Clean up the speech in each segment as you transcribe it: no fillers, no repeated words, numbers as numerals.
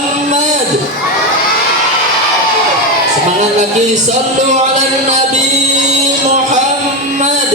Muhammad. Semangat lagi, sallu ala Nabi Muhammad.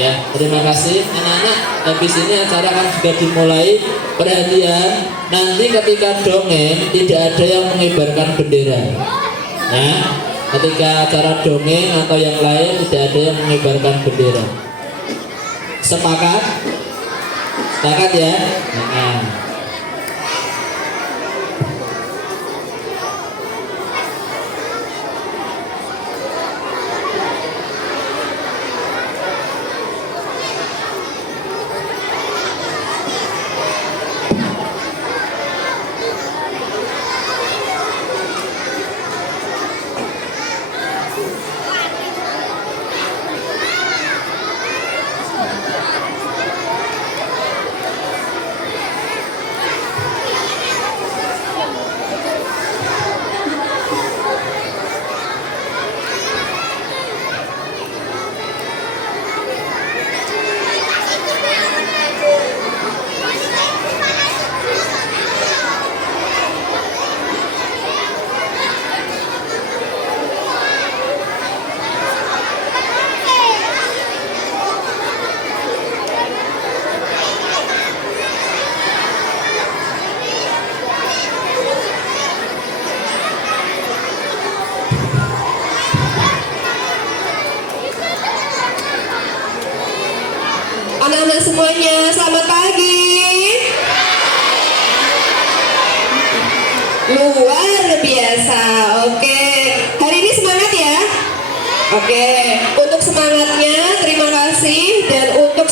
Ya, terima kasih anak-anak. Habis ini acara akan juga dimulai. Perhatian, nanti ketika dongeng tidak ada yang mengibarkan bendera. Ya, ketika acara dongeng atau yang lain tidak ada yang mengibarkan bendera. Sepakat? Sepakat ya? Nah. Anak-anak semuanya, selamat pagi. Luar biasa. Oke, hari ini semangat ya. Oke, untuk semangatnya terima kasih. Dan untuk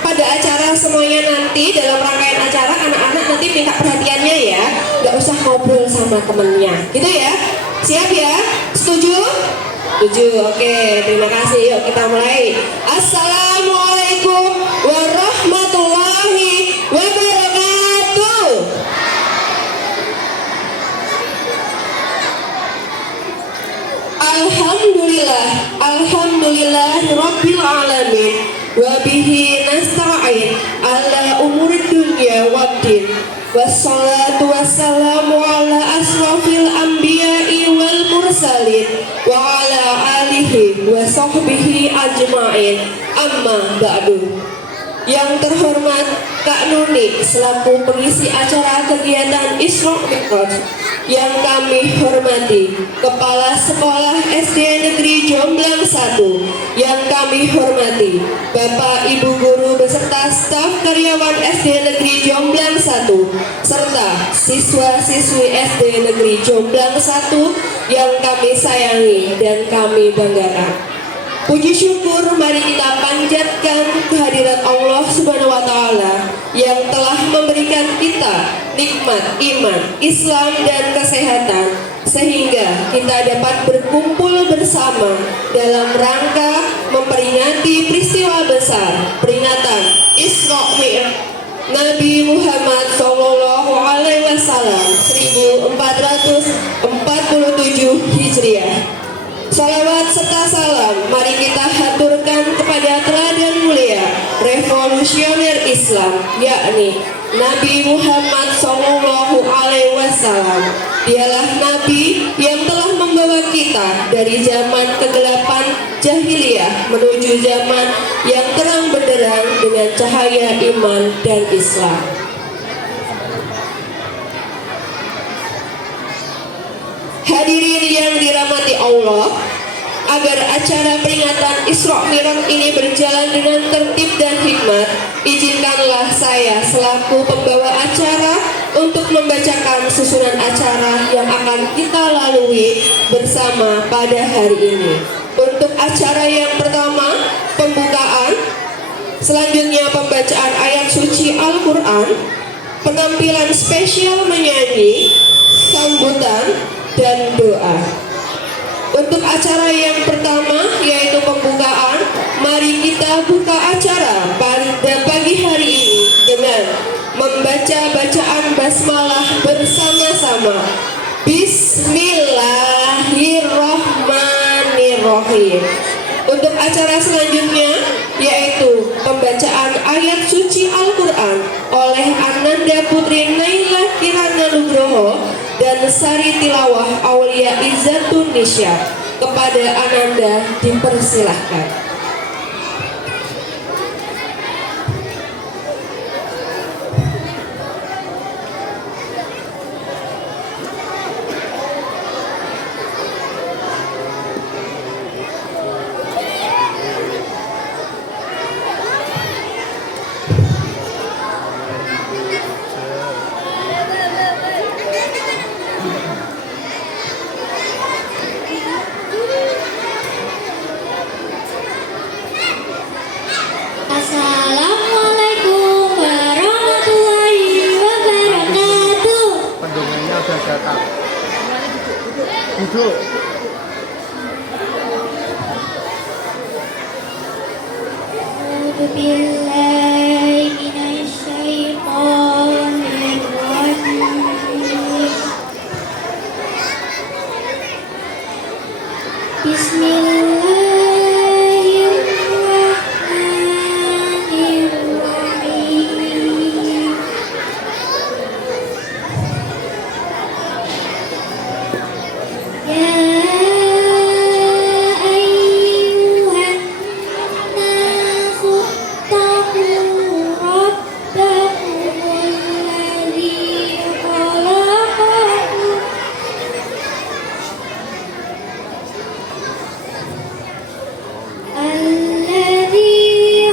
pada acara semuanya nanti dalam rangkaian acara, anak-anak nanti minta perhatiannya ya, nggak usah ngobrol sama temennya, gitu ya. Siap ya? Setuju? Setuju. Oke, terima kasih. Yuk kita mulai. Assalamualaikum warahmatullahi wabarakatuh. Alhamdulillahirabbil alamin wa bihi nasta'in ala umurid dunya waddin. Wassalatu wassalamu ala asrafil anbiya'i wal mursalin wa ala alihi wa sahbihi ajma'in. Amma ba'du. Yang terhormat Kak Nuni selaku pengisi acara kegiatan Isra Mi'raj, yang kami hormati Kepala Sekolah SD Negeri Jomblang 1, yang kami hormati Bapak Ibu Guru beserta staf karyawan SD Negeri Jomblang 1, serta siswa-siswi SD Negeri Jomblang 1 yang kami sayangi dan kami banggakan. Puji syukur mari kita panjatkan kehadirat Allah Subhanahu wa Ta'ala yang telah memberikan kita nikmat iman, Islam dan kesehatan, sehingga kita dapat berkumpul bersama dalam rangka memperingati peristiwa besar peringatan Isra Mi'raj Nabi Muhammad Sallallahu Alaihi Wasallam 1447 Hijriah. Salawat serta salam mari kita haturkan kepada teladan mulia revolusioner Islam, yakni Nabi Muhammad Sallallahu Alaihi Wasallam. Dialah Nabi yang telah membawa kita dari zaman kegelapan jahiliyah menuju zaman yang terang benderang dengan cahaya iman dan Islam. Hadirin yang dirahmati Allah, agar acara peringatan Isra Mi'raj ini berjalan dengan tertib dan hikmat, izinkanlah saya selaku pembawa acara untuk membacakan susunan acara yang akan kita lalui bersama pada hari ini. Untuk acara yang pertama, pembukaan, selanjutnya pembacaan ayat suci Al-Quran, penampilan spesial menyanyi, sambutan, dan doa. Untuk acara yang pertama, yaitu pembukaan, mari kita buka acara pada pagi hari ini dengan membaca bacaan basmalah bersama-sama. Bismillahirrahmanirrahim. Untuk acara selanjutnya, yaitu pembacaan ayat suci Al-Quran oleh Ananda Putri Naila Kirana Nugroho dan Sari Tilawah Aulia Izzatun Nisya. Kepada Ananda dipersilahkan. Duduk. أعوذ بالله من الشيطان الرجيم بسم الله الرحمن الرحيم يا أيها الناس اتقوا ربكم الذي خلقكم الذي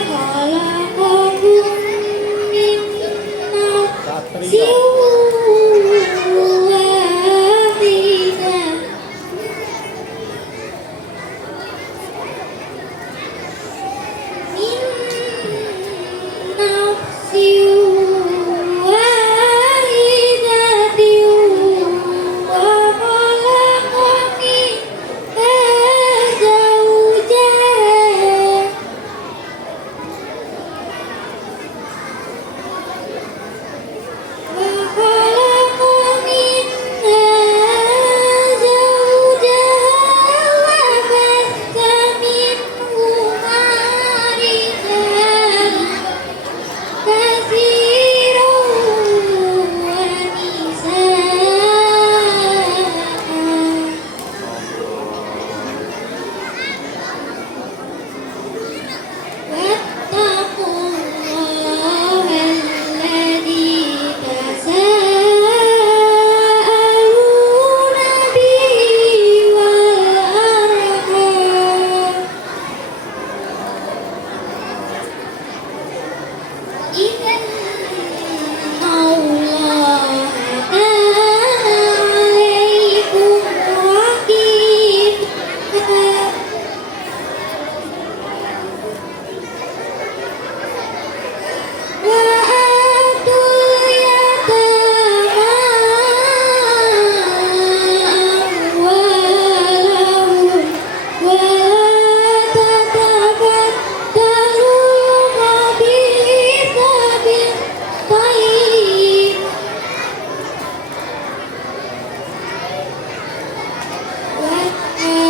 خلقكم من نفس واحدة نفس واحدة وخلق منها زوجها وخلق منها زوجها وبث منهما رجالا كثيرا ونساء واتقوا الله الذي تساءلون به والأرحام إن الله كان عليكم رقيبا وآتوا اليتامى أموالهم ولا تتبدلوا الخبيث بالطيب ولا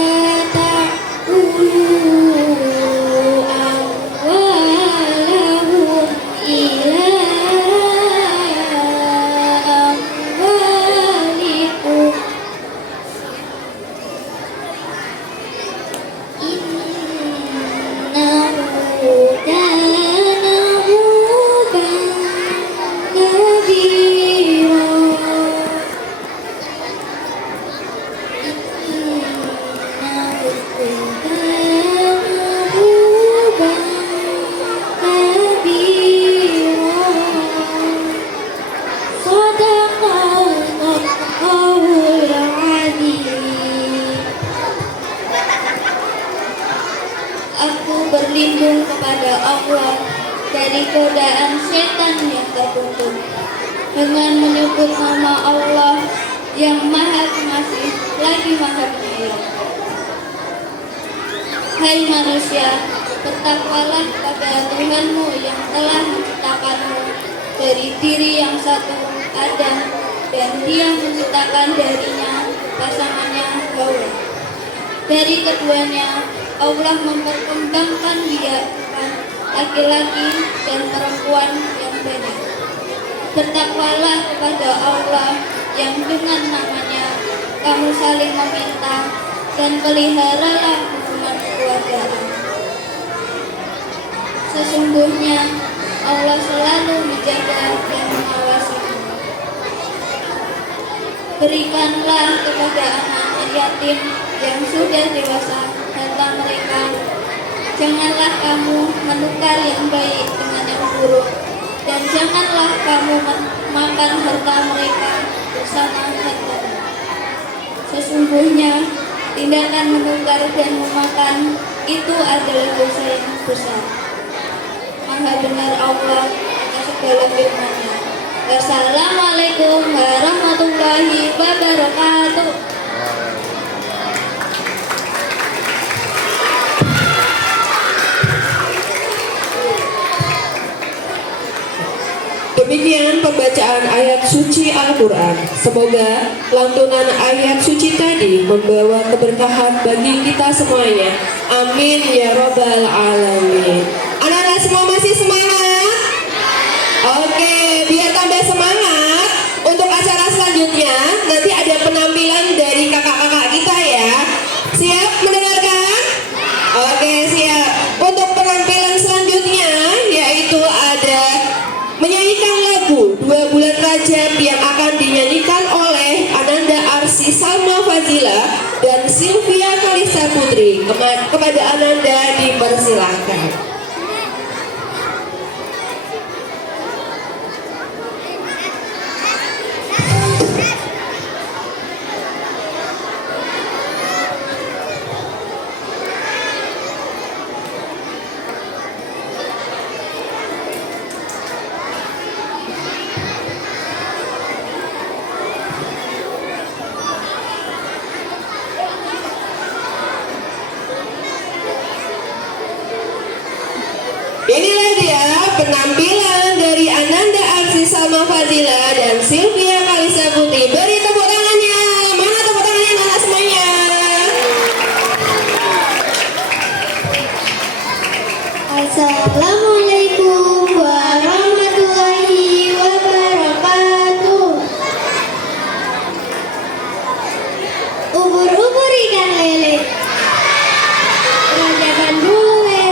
تأكلوا أموالهم إلى أموالكم إنه كان حوبا كبيرا Aku berlindung kepada Allah dari godaan setan yang terkutuk dengan menyebut nama Allah yang Maha Pengasih lagi Maha Penyayang. Hai manusia, bertakwalah kepada Tuhanmu yang telah menciptakanmu dari diri yang satu, Adam, dan Dia menciptakan darinya pasangannya Hawa. Dari keduanya Allah memperkembangkan biarkan laki-laki dan perempuan yang banyak. Bertakwalah kepada Allah yang dengan namanya kamu saling meminta, dan peliharalah hubungan keluargaan. Sesungguhnya Allah selalu menjaga dan mengawasimu. Berikanlah kepada anak yatim yang sudah dewasa harta mereka. Janganlah kamu menukar yang baik dengan yang buruk, dan janganlah kamu makan harta mereka bersama harta. Sesungguhnya tindakan menukar dan memakan itu adalah dosa yang besar. Maha benar Allah atas segala firman-Nya. Wassalamualaikum warahmatullahi wabarakatuh. bacaan ayat suci Al-Quran. Semoga lantunan ayat suci tadi membawa keberkahan bagi kita semuanya. Amin ya robbal alamin. Anak-anak semua masih semangat? Oke, biar tambah semangat, untuk acara selanjutnya nanti ada penampilan dari kakak-kakak kita ya. Siap mendengarkan? Oke, siap. Untuk penampilan selanjutnya yaitu ada menyanyikan lagu 2 Bulan Rajab yang akan dinyanyikan oleh Ananda Arsi Salma Fazila dan Sylvia Kalisa Putri. Kepada Ananda dipersilahkan. Inilah dia penampilan dari Ananda Arsi Salma Fazila dan Sylvia Kalisa Putri. Beri tepuk tangannya. Mana tepuk tangannya anak semuanya? Assalamualaikum warahmatullahi wabarakatuh. Ubur-ubur ikan lele, Raja Bandule.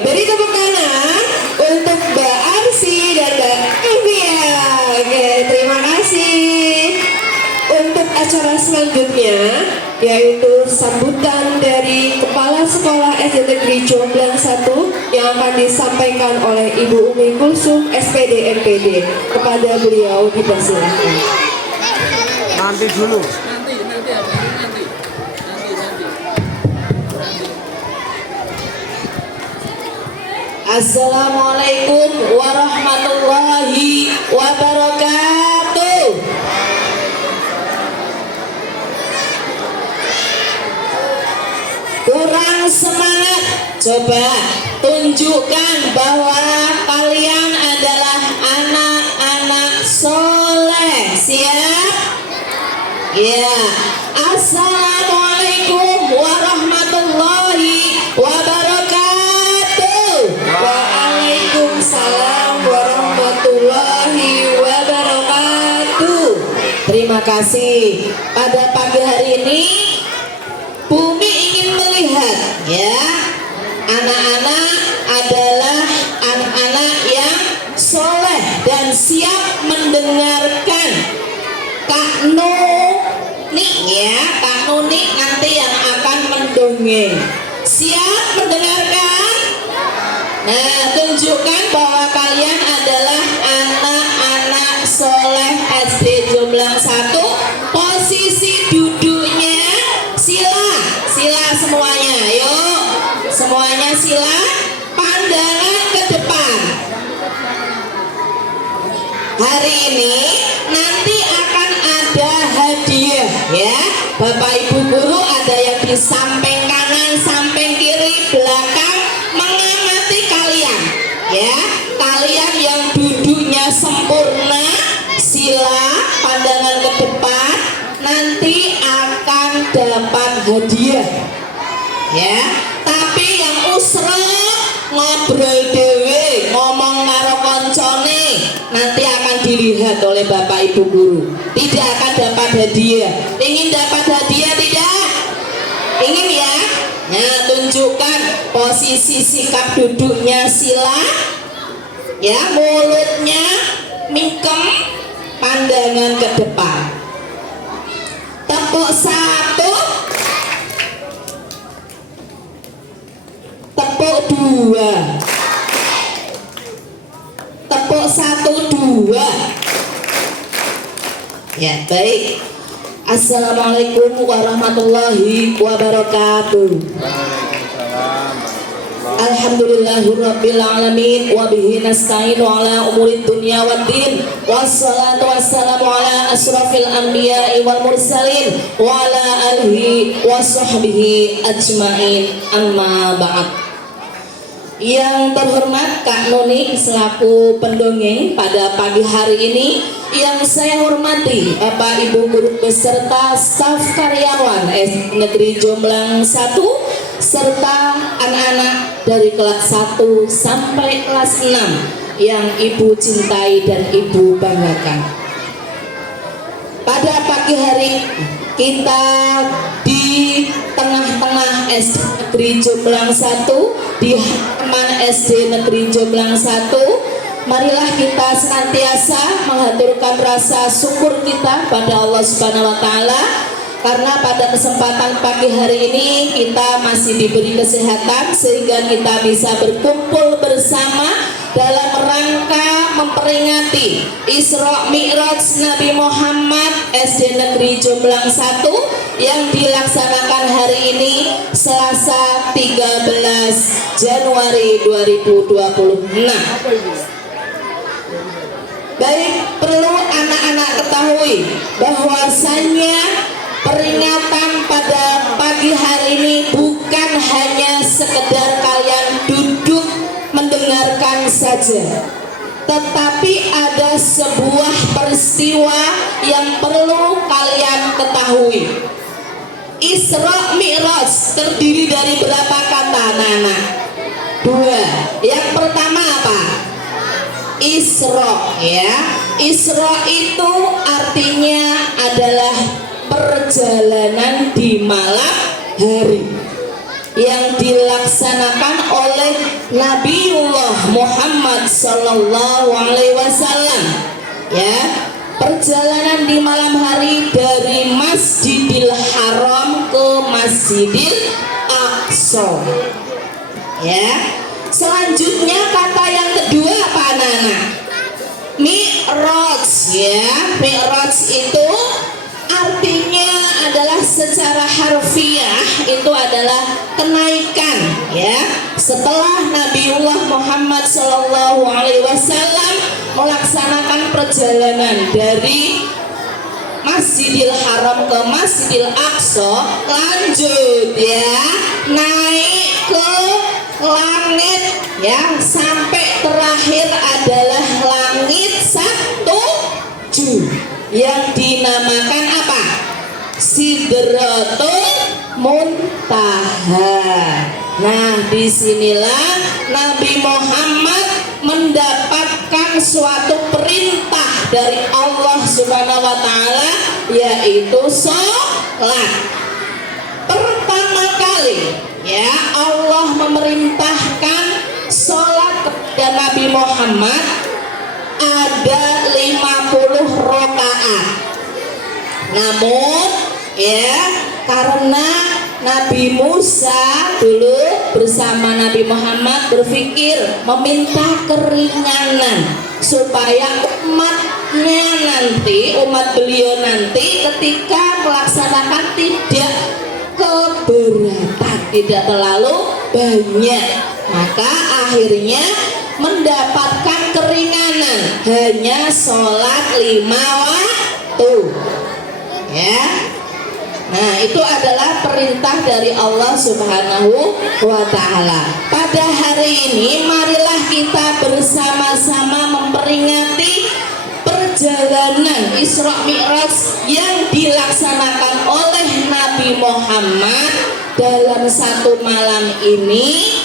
beri tepuk tangan untuk Mbak Arsi dan Mbak Evia. Oke, terima kasih. Untuk acara selanjutnya yaitu sambutan dari Kepala Sekolah SD Negeri Jomblang 1 yang akan disampaikan oleh Ibu Umi Kulsum SPD MPD. Kepada beliau dipersilakan. Nanti dulu. Assalamualaikum warahmatullahi wabarakatuh. Kurang semangat, coba tunjukkan bahwa kalian adalah anak-anak soleh. Siap? Ya. Assalamualaikum warahmatullahi wabarakatuh. Waalaikumsalam warahmatullahi wabarakatuh. Terima kasih. Pada pagi hari ini Bumi ingin melihat ya, anak-anak adalah anak-anak yang soleh dan siap mendengarkan Kak Nunik ya. Kak Nunik nanti yang akan mendongeng. Siap mendengarkan? Nah, tunjukkan bahwa kalian adalah anak-anak soleh SD Jomblang 1. Posisi duduknya sila semuanya. Yuk, semuanya sila. Pandangan ke depan. Hari ini nanti akan ada hadiah ya. Bapak Ibu guru ada yang di samping kanan, samping kiri, belakang mengamati kalian ya. Kalian yang duduknya sempurna, sila pandangan ke depan, nanti akan dapat hadiah ya. Tapi yang usrek ngobrol dewe, ngomong karo koncone, nanti akan dilihat oleh Bapak Ibu guru, tidak akan dapat hadiah. Ingin dapat hadiah tidak? Ingin ya? Nah, tunjukkan posisi sikap duduknya sila ya, mulutnya mingkem, pandangan ke depan. Tepuk 1, tepuk 2, tepuk 1, 2 ya. Baik. Assalamualaikum warahmatullahi wabarakatuh. Alhamdulillahirabbil alamin wa bihi nasta'inu ala umurid dunya waddin. Wassalatu wassalamu ala asrafil anbiya'i wal mursalin wa ala alihi wa sahbihi ajmain. Amma ba'd. Yang terhormat Kak Nunik selaku pendongeng pada pagi hari ini, yang saya hormati Bapak Ibu guru beserta staf karyawan SD Negeri Jomblang 1 serta anak-anak dari kelas 1 sampai kelas 6 yang Ibu cintai dan Ibu banggakan. Pada pagi hari kita di tengah-tengah SD Negeri Jomblang 1, di halaman SD Negeri Jomblang 1, marilah kita senantiasa mengaturkan rasa syukur kita pada Allah Subhanahu wa taala, karena pada kesempatan pagi hari ini kita masih diberi kesehatan sehingga kita bisa berkumpul bersama dalam rangka memperingati Isra Mi'raj Nabi Muhammad SD Negeri Jomblang 1 yang dilaksanakan hari ini Selasa 13 Januari 2026. Baik, perlu anak-anak ketahui bahwasannya peringatan pada pagi hari ini bukan hanya sekedar kalian duduk mendengarkan saja, tetapi ada sebuah peristiwa yang perlu kalian ketahui. Isra Mi'raj terdiri dari berapa kata anak-anak? 2. Yang pertama apa? Isra ya. Isra itu artinya adalah perjalanan di malam hari yang dilaksanakan oleh Nabiullah Muhammad sallallahu alaihi wasallam, ya, perjalanan di malam hari dari Masjidil Haram ke Masjidil Aqsa, ya. Selanjutnya kata yang kedua apa anak-anak? Mi'raj, ya. Mi'raj itu artinya adalah secara harfiah itu adalah kenaikan, ya. Setelah Nabiullah Muhammad sallallahu alaihi wasallam melaksanakan perjalanan dari Masjidil Haram ke Masjidil Aqsa, lanjut, ya, naik ke langit, ya, sampai terakhir adalah langit 7 yang dinamakan apa? Sidratul Muntaha. Nah, disinilah Nabi Muhammad mendapatkan suatu perintah dari Allah Subhanahu wa taala, yaitu sholat. Pertama kali, ya, Allah memerintahkan sholat kepada Nabi Muhammad ada 50 rakaat. Namun, ya, karena Nabi Musa dulu bersama Nabi Muhammad berpikir meminta keringanan supaya umat beliau nanti ketika melaksanakan tidak keberatan, tidak terlalu banyak, maka akhirnya mendapatkan keringanan, hanya sholat 5 waktu, ya. Nah, itu adalah perintah dari Allah Subhanahu wa taala. Pada hari ini marilah kita bersama-sama memperingati perjalanan Isra Mi'raj yang dilaksanakan oleh Nabi Muhammad dalam satu malam ini,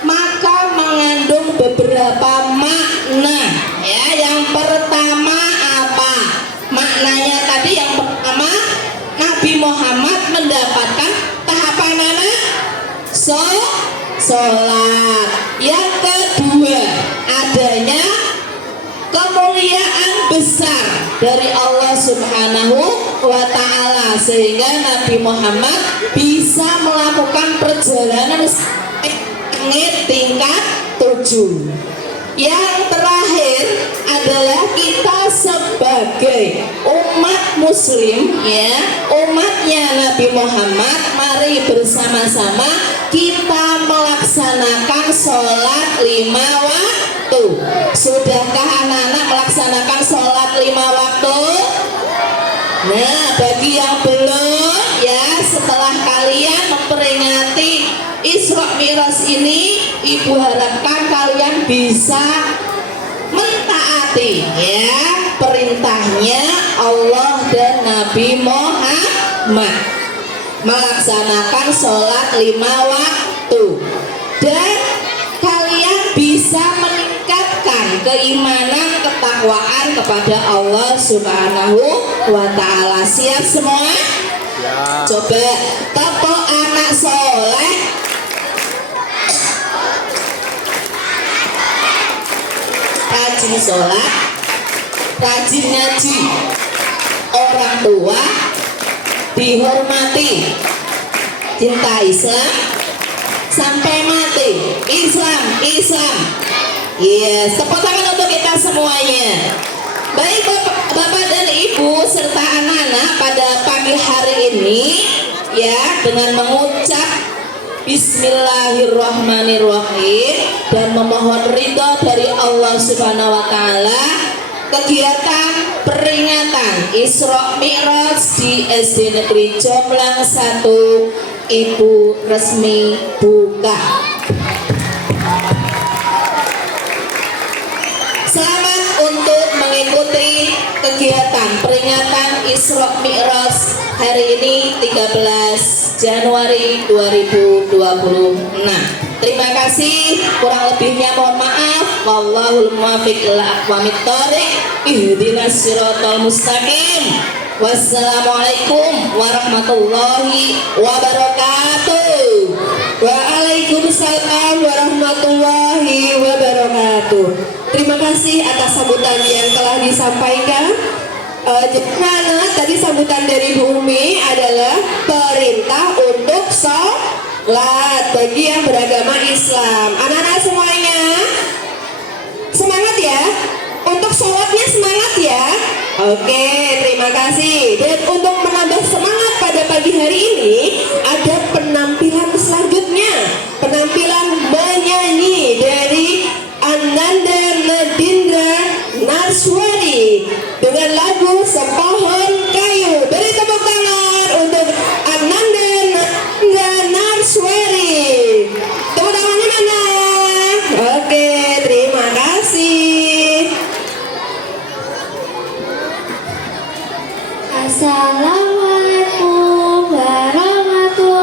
maka mengandung beberapa makna, ya. Yang pertama apa? Maknanya tadi yang pertama, Nabi Muhammad mendapatkan tahapan mana? Sholat. Yang kedua, adanya kemuliaan besar dari Allah Subhanahu wa taala sehingga Nabi Muhammad bisa melakukan perjalanan langit tingkat 7. Yang terakhir adalah kita sebagai umat muslim, ya, umatnya Nabi Muhammad, mari bersama-sama kita melaksanakan sholat 5 waktu. Sudahkah anak-anak melaksanakan sholat 5 waktu? Nah, bagi yang belum, ya, setelah kalian memperingati Isra Mi'raj ini, Ibu harapkan kalian bisa mentaati, ya, perintahnya Allah dan Nabi Muhammad, melaksanakan sholat 5 waktu, dan kalian bisa meningkatkan keimanan, ketakwaan kepada Allah Subhanahu wa taala. Siap semua? Ya. Coba tepuk anak soleh. Rajin sholat, rajin ngaji, orang tua dihormati, cinta Islam sampai mati. Islam. Yes, tepuk tangan untuk kita semuanya. Baik Bapak dan Ibu serta anak-anak, pada pagi hari ini, ya, dengan mengucap Bismillahirrahmanirrahim dan memohon ridho dari Allah Subhanahu wa taala, kegiatan peringatan Isra Mi'raj di SD Negeri Jomblang 1 Ibu resmi buka. Selamat untuk mengikuti kegiatan peringatan Isra Mi'raj hari ini 13 Januari 2026. Terima kasih, kurang lebihnya mohon maaf. Wallahul muwaffiq ila aqwamit thoriq. Ihdinas siratal mustaqim. Wassalamualaikum warahmatullahi wabarakatuh. Waalaikumsalam warahmatullahi wabarakatuh. Terima kasih atas sambutan yang telah disampaikan. Mana tadi sambutan dari Bu Umi adalah perintah untuk sholat bagi yang beragama Islam. Anak-anak semuanya semangat ya, untuk sholatnya semangat ya. Oke, terima kasih. Dan untuk menambah semangat pada pagi hari ini ada penampilan selanjutnya, penampilan menyanyi dari Ananda Nadindra Narswari dengan lagu Sepohon Kayu. Beri tepuk tangan untuk Ananda Nadindra Narswari. Tepuk tangannya mana? Oke, terima kasih. Assalamualaikum warahmatullahi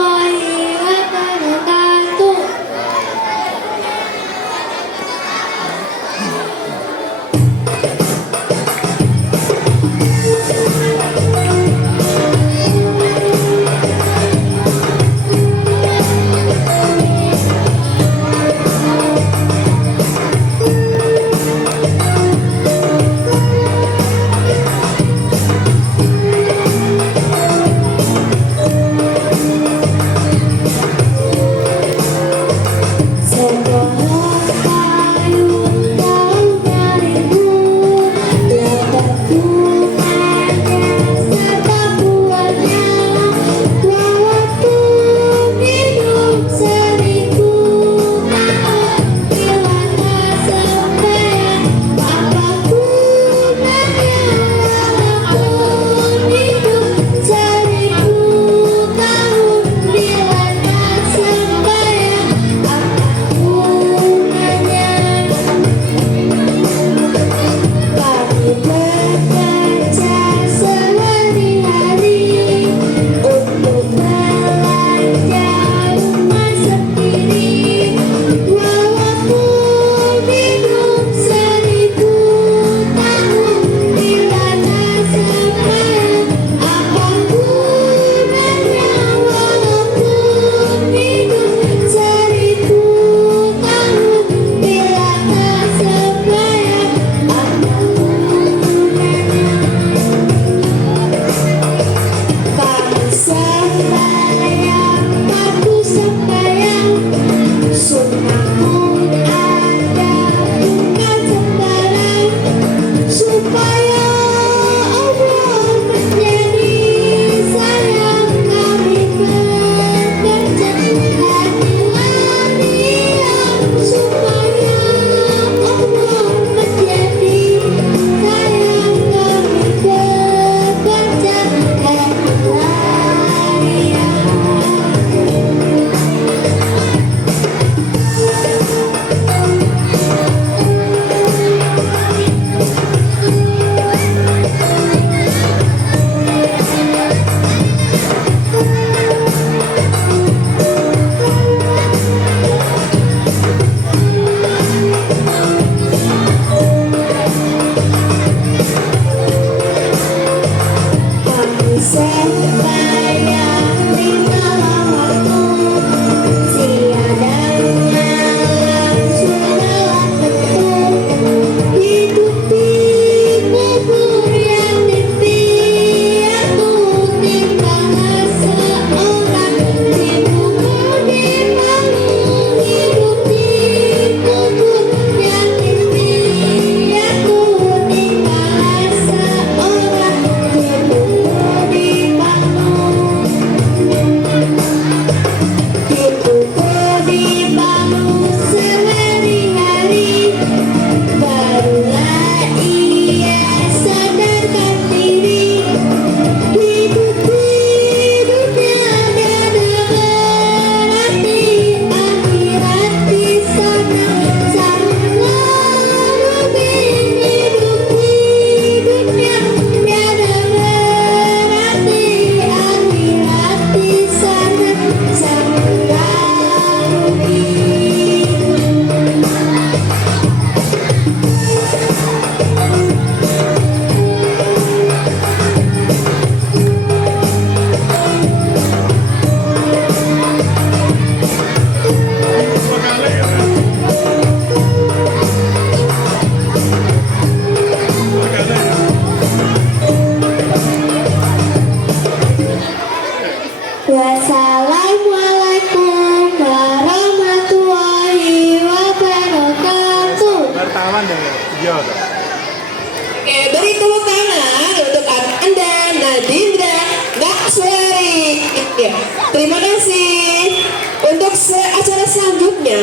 kasih. Untuk acara selanjutnya,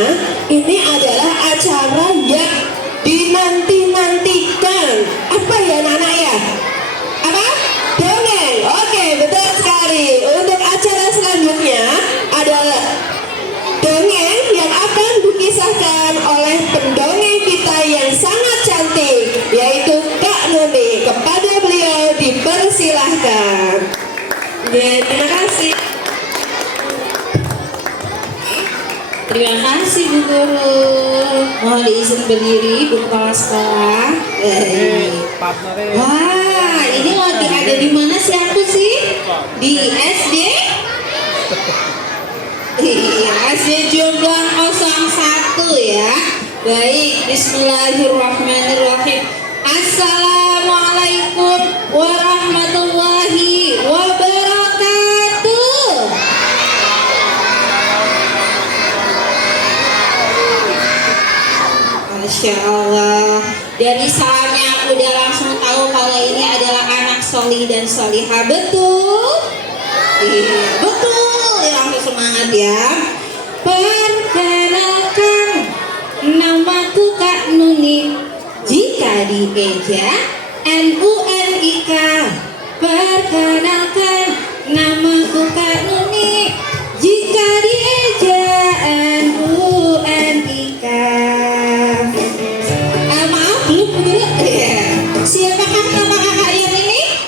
ini adalah acara yang dinanti-nantikan. Apa ya anak-anak ya? Apa? Dongeng. Oke, betul sekali. Untuk acara selanjutnya adalah dongeng yang akan dikisahkan oleh pendongeng kita yang sangat cantik, yaitu Kak Nuni. Kepada beliau dipersilahkan. Ya, terima kasih. Terima kasih Bu Guru. Mohon diizin berdiri Bu Kepala Sekolah. Partnernya Wah, ini lagi ada di mana sih aku sih? Di SD? Iya, SD Jombang 01 ya. Baik, bismillahirrahmanirrahim. Assalamualaikum warahmatullahi wabarakatuh. Masya Allah. Dari salamnya aku udah langsung tahu kalau ini adalah anak soli dan solihah. Betul? Iya, betul. Ya, langsung semangat ya. Perkenalkan, namaku Kak Nuni. Jika dieja NUNIK. Perkenalkan, namaku Kak Nuni. Jika dieja NUNIK. Maaf, belum betul. Siapakah nama kakak yang ini?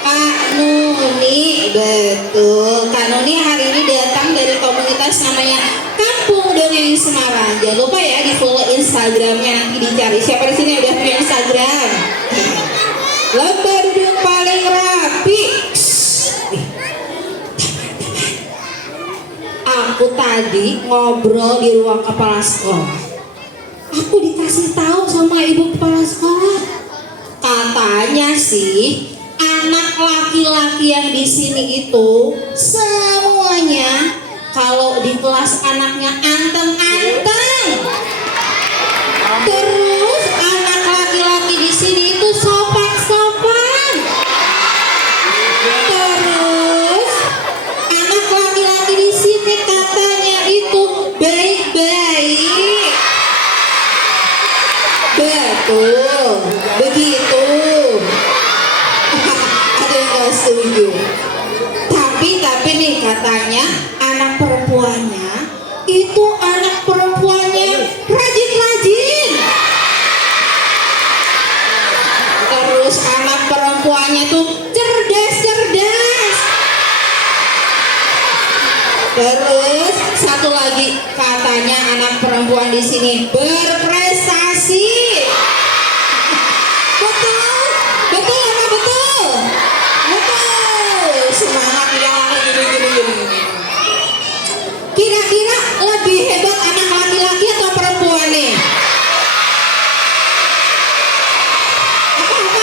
Kak Nuni. Betul. Kak Nuni hari ini datang dari komunitas namanya Kampung Dongeng Semarang. Jangan lupa ya di follow Instagramnya, nanti dicari. Siapa di sini yang udah punya Instagram? Lembar duduk paling rapi. Aku tadi ngobrol di ruang kepala sekolah. Aku dikasih tahu sama ibu kepala sekolah. Katanya sih anak laki-laki yang di sini itu semuanya kalau di kelas anaknya anteng-anteng. Terus anak laki-laki di sini itu sopan-sopan. Terus anak laki-laki di sini katanya itu baik-baik. Betul, begitu. Ada yang nggak setuju. Tapi nih katanya anak perempuannya itu anak perempuannya rajin-rajin. Terus anak perempuannya tuh cerdas-cerdas. Terus satu lagi katanya anak perempuan di sini berprestasi. Betul, betul apa betul? Betul. Semangat ya gini. Kira-kira lebih hebat anak laki-laki atau perempuan nih? Apa?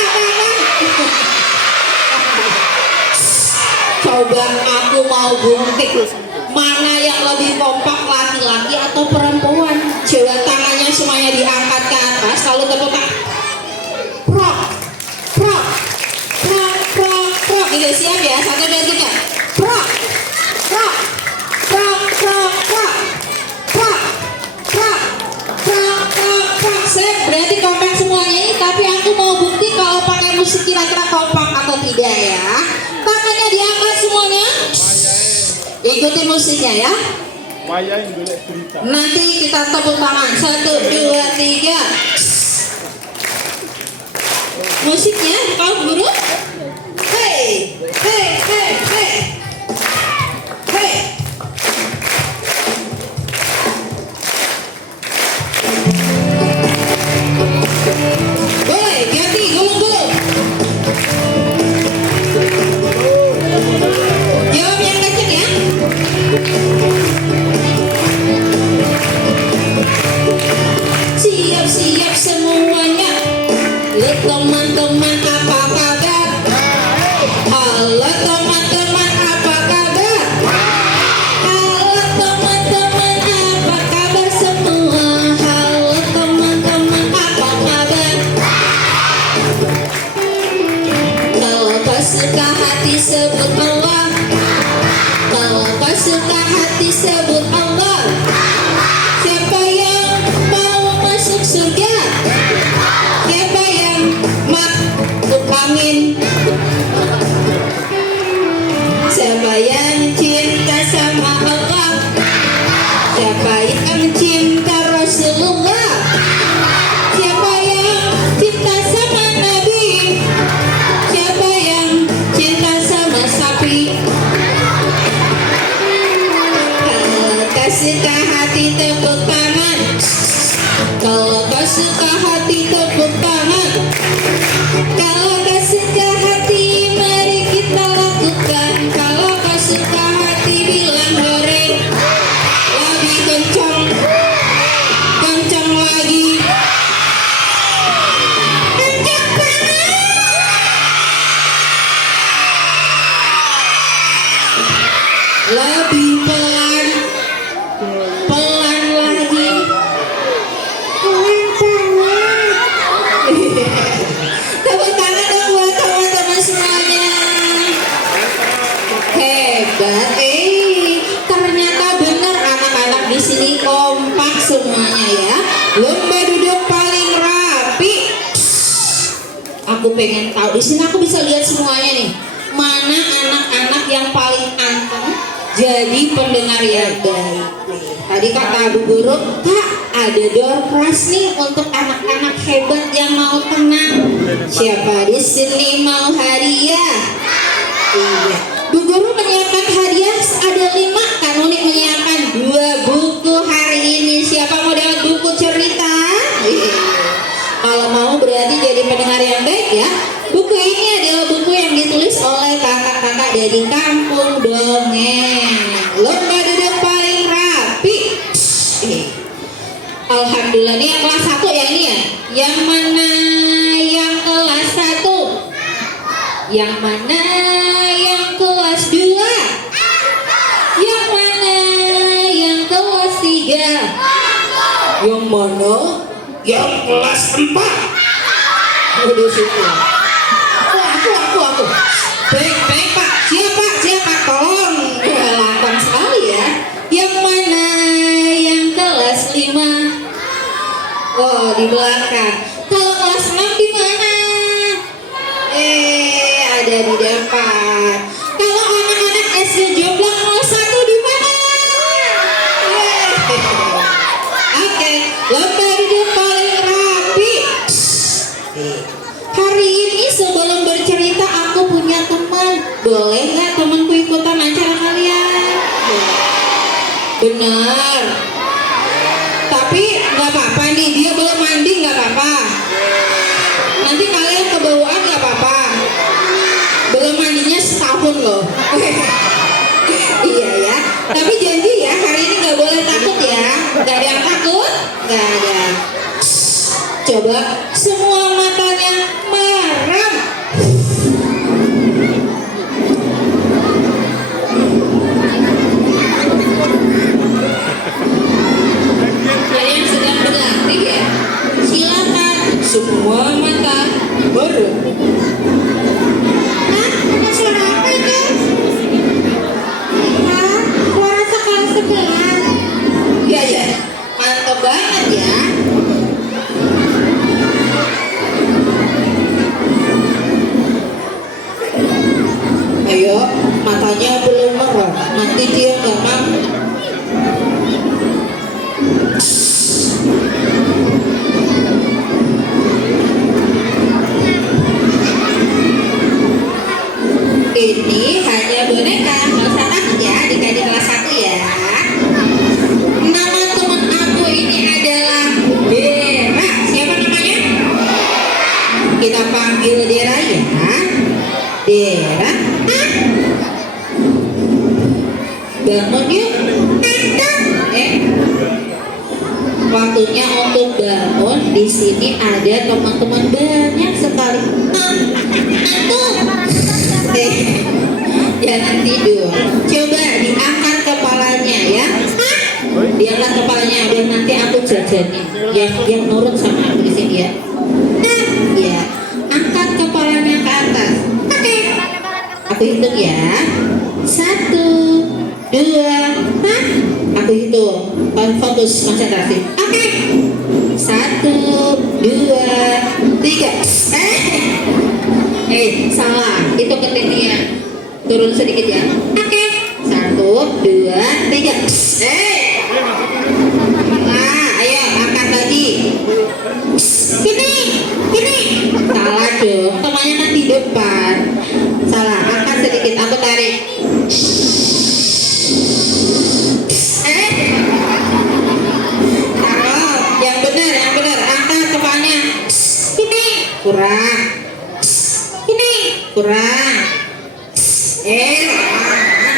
Coba aku mau gunting. Mana yang lebih kompak, laki-laki atau perempuan? Coba tangannya semuanya diangkat ke atas. Kalau tepuk prok. Ini siap ya, 1, 2, 3. Prok. Sip, berarti kompak semuanya ini. Tapi aku mau bukti kalau pakai musik kira-kira kompak atau tidak ya. Tangannya diangkat semuanya. Ikuti musiknya ya. Mayain golek berita. Nanti kita tepuk tangan. 1, 2, 3. Musiknya kau guru. Hey. Boleh ganti gulung. Jawab yang kenceng ya. Siap semuanya. Teman-teman apa kabar? Halo teman-teman disebut Allah? Siapa yang mau masuk surga? Siapa yang makhluk angin? Siapa yang cinta sama Allah? Siapa yang cinta Rasulullah? Siapa yang cinta sama Nabi? Siapa yang cinta sama sapi? Kalau kau suka hati tepuk tangan. Kalau kau suka hati tepuk tangan. Kalau kau suka hati mari kita lakukan. Kalau kau suka hati bilang hore. Lebih kencang, kencang lagi, kencang banget. Lebih pelan, pelan lagi, pelan banget. Tepuk tangan dong buat teman-teman semuanya. Hebat, ternyata benar anak-anak di sini kompak semuanya ya. Lomba duduk paling rapi. Aku pengen tahu di sini aku bisa lihat semuanya nih. Mana anak-anak yang paling anteng jadi pendengar yang baik. Tadi kata Bu Guru, Kak ada door prize nih untuk anak-anak hebat yang mau tenang. Siapa di sini mau hadiah? Iya. Bu Guru menyiapkan hadiah ada 5, Kak Nunik menyiapkan 2 buku hari ini. Siapa mau dapat buku cerita? Kalau mau berarti jadi pendengar yang baik ya. Buku ini adalah buku yang ditulis oleh kakak-kakak dari Kampung Dongeng. Lomba duduk paling rapi. Alhamdulillah nih yang kelas 1 ya ini ya. Yang mana yang kelas 1? Yang mana yang kelas 2? Yang mana yang kelas 3? Yang mana yang kelas 4? Udah situ. Aku. Baik Pak. Siapa? Tolong. Lantang sekali ya. Yang mana yang kelas 5? Oh di belakang. Kalau kelas 6 di mana? Ada di depan. Kalau anak-anak SD Jomblang 01 di mana? Oke, lomba duduk paling rapi. Hari ini sebelum bercerita aku punya teman. Boleh nggak temanku ikutan acara kalian? Benar. Tapi nggak apa-apa nih, dia belum mandi nggak apa-apa. Nanti kalian kebawaan nggak apa-apa. Belum mandinya setahun loh. Iya ya. Tapi janji ya hari ini nggak boleh takut ya. Nggak ada yang takut? Nggak ada. Coba semua matanya merem. Kalian sedang berlatih ya? Silakan semua mata merem. Ada suara apa itu? Suara sekolah sebelah. Iya. Mantap banget ya. Ayo, matanya belum merah. Nanti dia nggak mampu. Ini hanya boneka, nggak usah takut ya, adik-adik kelas 1 ya. Nama teman aku ini adalah Dera. Siapa namanya? Kita panggil Dera ya. Dera. Bangun yuk. Waktunya untuk bangun. Di sini ada teman-teman banyak sekali. Jangan tidur. Coba diangkat kepalanya ya. Diangkat kepalanya biar nanti aku jajanin. Yang nurut sama aku di sini ya. Nah, ya. Angkat kepalanya ke atas. Oke. Aku hitung ya. 1, 2, fokus konsentrasi. Oke. 1, 2, 3. Salah. Itu ketinggian. Turun sedikit ya. Oke. 1, 2, 3. Nah, ayo angkat lagi. Sini. Salah dong. Temannya kan di depan. Salah. Angkat sedikit. Aku tarik. Taruh. Yang benar. Angkat kepalanya. Sini. Kurang. Sini. Kurang.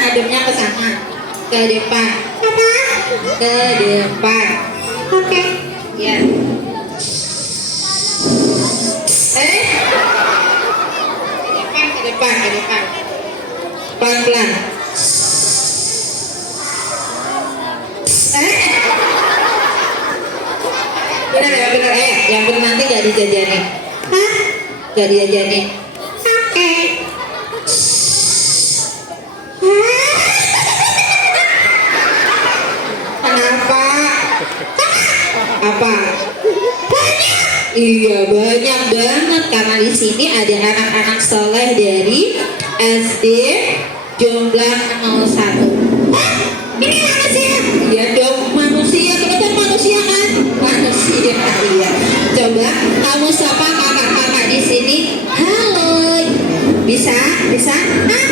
Ngadepnya ke sana. Ke depan. Apa? Ke depan. Oke. Ya. Ke depan. Pelan-pelan. Benar. Yang benar nanti gak dijajani. Hah? Gak dijajani. Oke. Kenapa? Apa? Iya, banyak banget karena di sini ada anak-anak soleh dari SD Jomblang 01. Ini manusia? Iya dong, manusia. Teman-teman manusia kan? Manusia, iya. Coba kamu sapa kakak-kakak di sini. Halo. Bisa? Hah?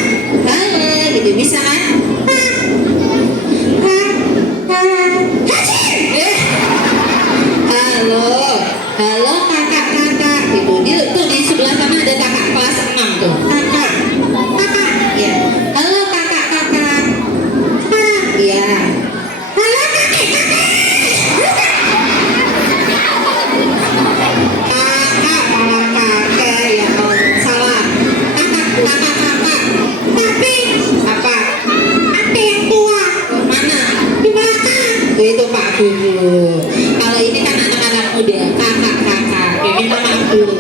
Halo, gitu bisa kan? Halo kakak-kakak. Itu tuh di sebelah sana ada kakak kelas 6 tuh. Kakak. Ya. Halo kakak-kakak. Iya. Halo kakak. Kakak malah kakek ya. Salah. Kakak. Tapi apa? Ada yang tua. Mana? Di belakang. Itu Pak Guru. Kalau ini kan anak-anak muda. Kakak. Minta maaf dulu.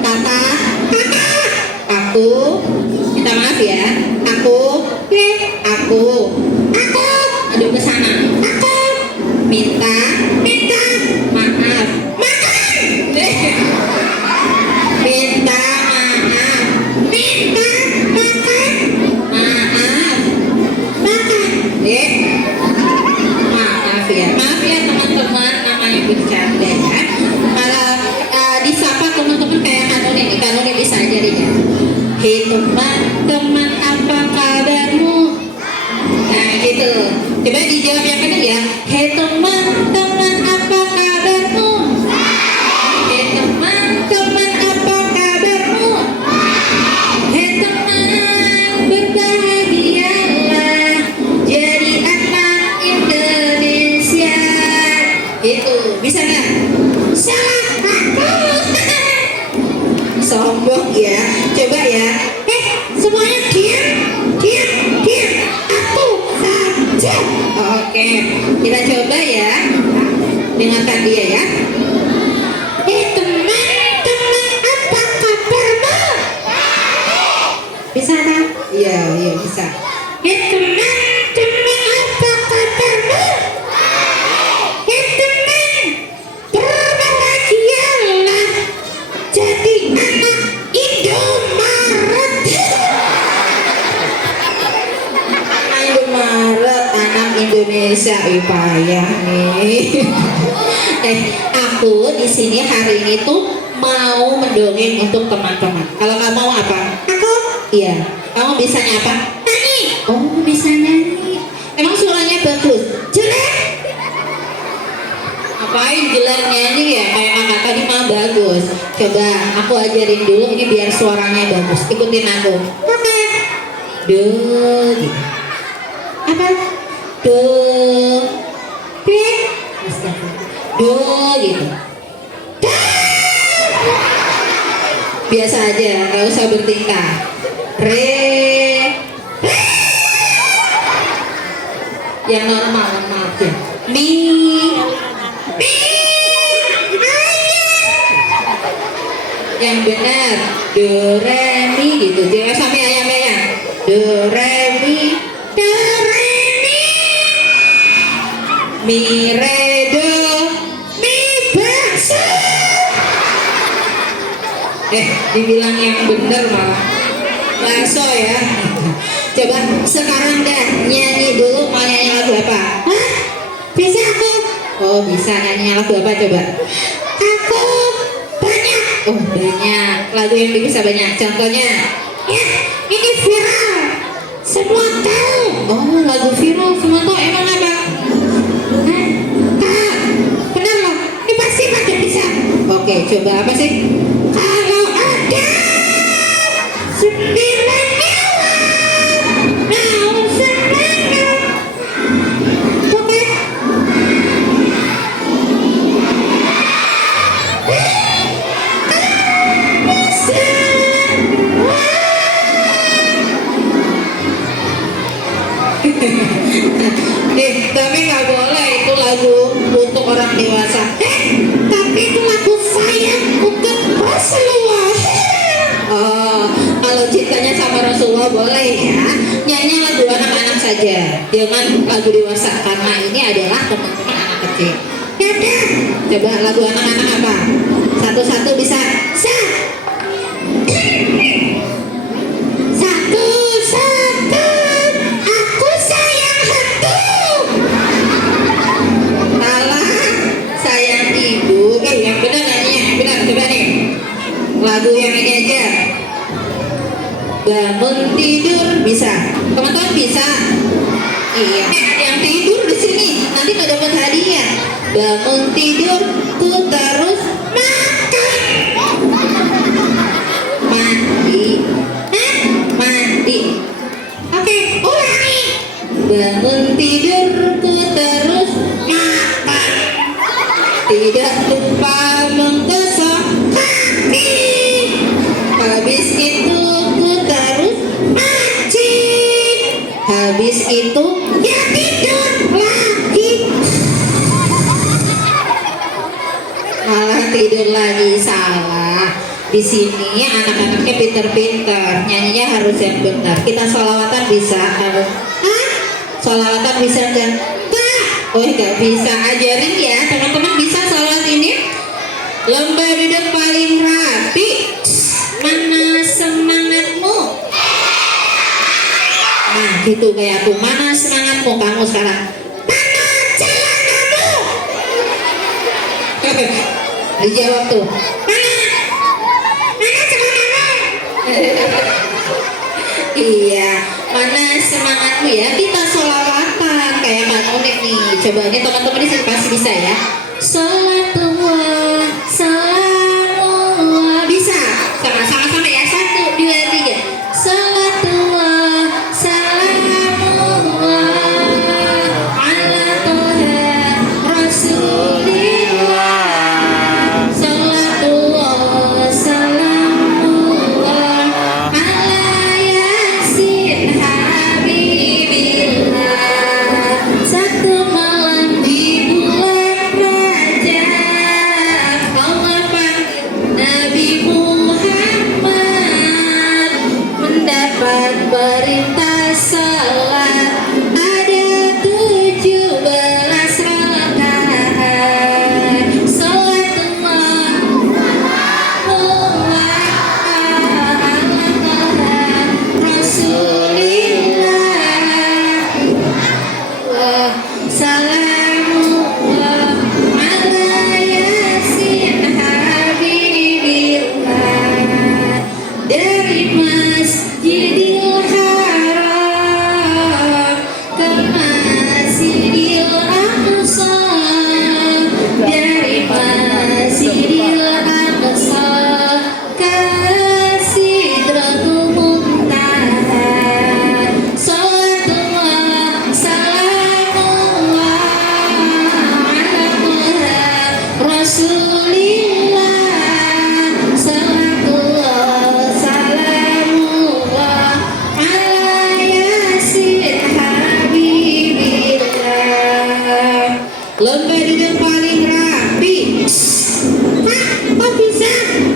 Kakak. Aku minta maaf ya. Aku. Aduh ke sana. Aku minta maaf. Minta maaf ya. Maaf ya teman-teman, namanya bercanda ya. Kalau disapa teman-teman kayak Kanuni bisa ajarin ya. Hei teman-teman, apa kabarmu? Nah gitu. Coba dijawab yang benar ya. Hei teman-teman, apa kabarmu? Hei teman-teman, apa kabarmu? Hei teman, berbahagialah jadi anak Indonesia. Gitu. Bisa nggak? Salah. Sombong ya. Coba ya. Semuanya diam. Aku saja. Oke. Kita coba ya. Dengarkan dia ya. Teman-teman, apa kabarmu? Bisa kan? Iya bisa. Teman-teman, apa kabarmu? Teman, berbahagialah jadi anak Indomaret. Anak Indonesia, payah nih. Aku di sini hari ini tuh mau mendongeng untuk teman-teman. Kalau kamu mau apa? Aku? Iya. Kamu bisa apa? Nyanyi. Oh, bisa nyanyi. Emang suaranya bagus? Jelek? Ngapain jelek nyanyi ya? Kayak kakak tadi mah bagus. Coba aku ajarin dulu ini biar suaranya bagus. Ikutin aku. Oke. Gitu. Apa? Gitu. Biasa aja, nggak usah bertingkah. Yang normal aja. Mi. Yang benar. Do re mi gitu. Jangan sampai ayam-ayam. Do re mi. mi re do mi bakso. Dibilang yang bener malah bakso ya. Coba sekarang dah nyanyi dulu, mau nyanyi lagu apa? Hah? Bisa aku? Oh bisa, nyanyi lagu apa coba? Aku banyak. Oh banyak, lagu yang bisa banyak. Contohnya ya ini viral, semua tahu. Oh lagu viral semua tahu, emang apa? Hah? Kak, benar loh, ini pasti pada bisa. Oke coba apa sih? Kalau ada 9 nyawa mau semangat. Oke. Tapi nggak boleh, itu lagu untuk orang dewasa. Tapi itu lagu sayang untuk Rasulullah. Oh, kalau cintanya sama Rasulullah boleh ya. Nyanyi lagu anak-anak saja, jangan lagu dewasa karena ini adalah teman-teman anak kecil. Ya udah, coba lagu anak-anak apa? Satu-satu bisa. Satu-satu, aku sayang hantu. Salah, sayang ibu. Yang benar nyanyinya, yang benar. Coba nih, lagu yang ini aja. Bangun tidur bisa, teman-teman bisa. Iya, ada yang tidur di sini, nanti nggak dapat hadiah. Bangun tidur, ku terus makan. Mandi. Mandi. Oke, ulangi. Bangun tidur, ku terus makan. Tidak lupa menggosok kaki. Habis itu ku terus mandi. Habis itu ya tidur lagi. Malah tidur lagi, salah. Di sini anak-anaknya pinter-pinter, nyanyinya harus yang benar. Kita sholawatan bisa? Hah? Sholawatan bisa nggak? Nggak. Oh nggak bisa. Ajarin ya teman-teman, bisa sholawat ini. Lomba duduk paling rapi. Mana semangatmu? Nah gitu kayak aku. Mana semangatmu kamu sekarang? Mana celanamu? Dijawab tuh. Mana celanamu? Iya, mana semangatmu ya? Kita sholawatan kayak Kak Unik nih. Coba ini teman-teman di sini pasti bisa ya. Sholatullah, salamullah. Bisa? Sama-sama ya. 1, 2, 3. Sholatullah, salamullah ala toha rasulillah. Sholatullah, salamullah ala yasin habibillah. Satu malam di bulan Rajab, Allah panggil Nabi Muhammad mendapat perintah salat. Ada 17 rakaat. Salatullah Rasulillah. Salamullah ala yasin habibillah. Dari Masjidil Haram ke Masjidil Aqsa. Dari Masjidil Aqsa ke Sidratul Muntaha. Salatullah, salamullah ala Rasulillah. Salatullah, salamullah ala yasin habibillah. Lomba duduk paling rapi. Hah? Kok bisa?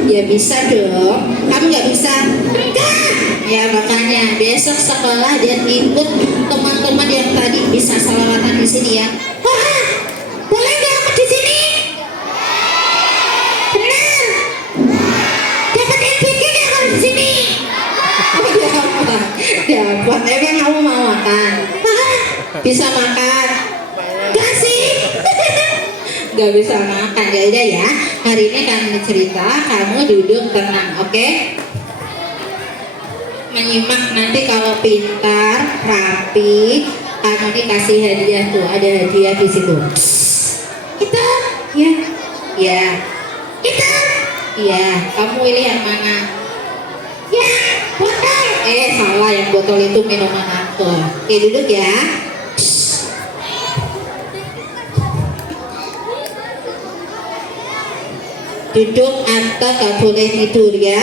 Ya bisa dong. Kamu nggak bisa? Enggak. Ya makanya besok sekolah dan ikut teman-teman yang tadi bisa sholawatan di sini ya. Wah, Bisa makan? Gak sih? Gak bisa makan. Ya udah ya. Hari ini kami cerita, kamu duduk tenang, oke? Menyimak nanti kalau pintar, rapi, kamu dikasih hadiah tuh. Ada hadiah di situ. Kita, ya, ya. Kita, ya. Kamu pilih yang mana? Ya, botol. Salah, yang botol itu minuman alkohol. Oke, duduk ya. Duduk atau gak boleh tidur ya.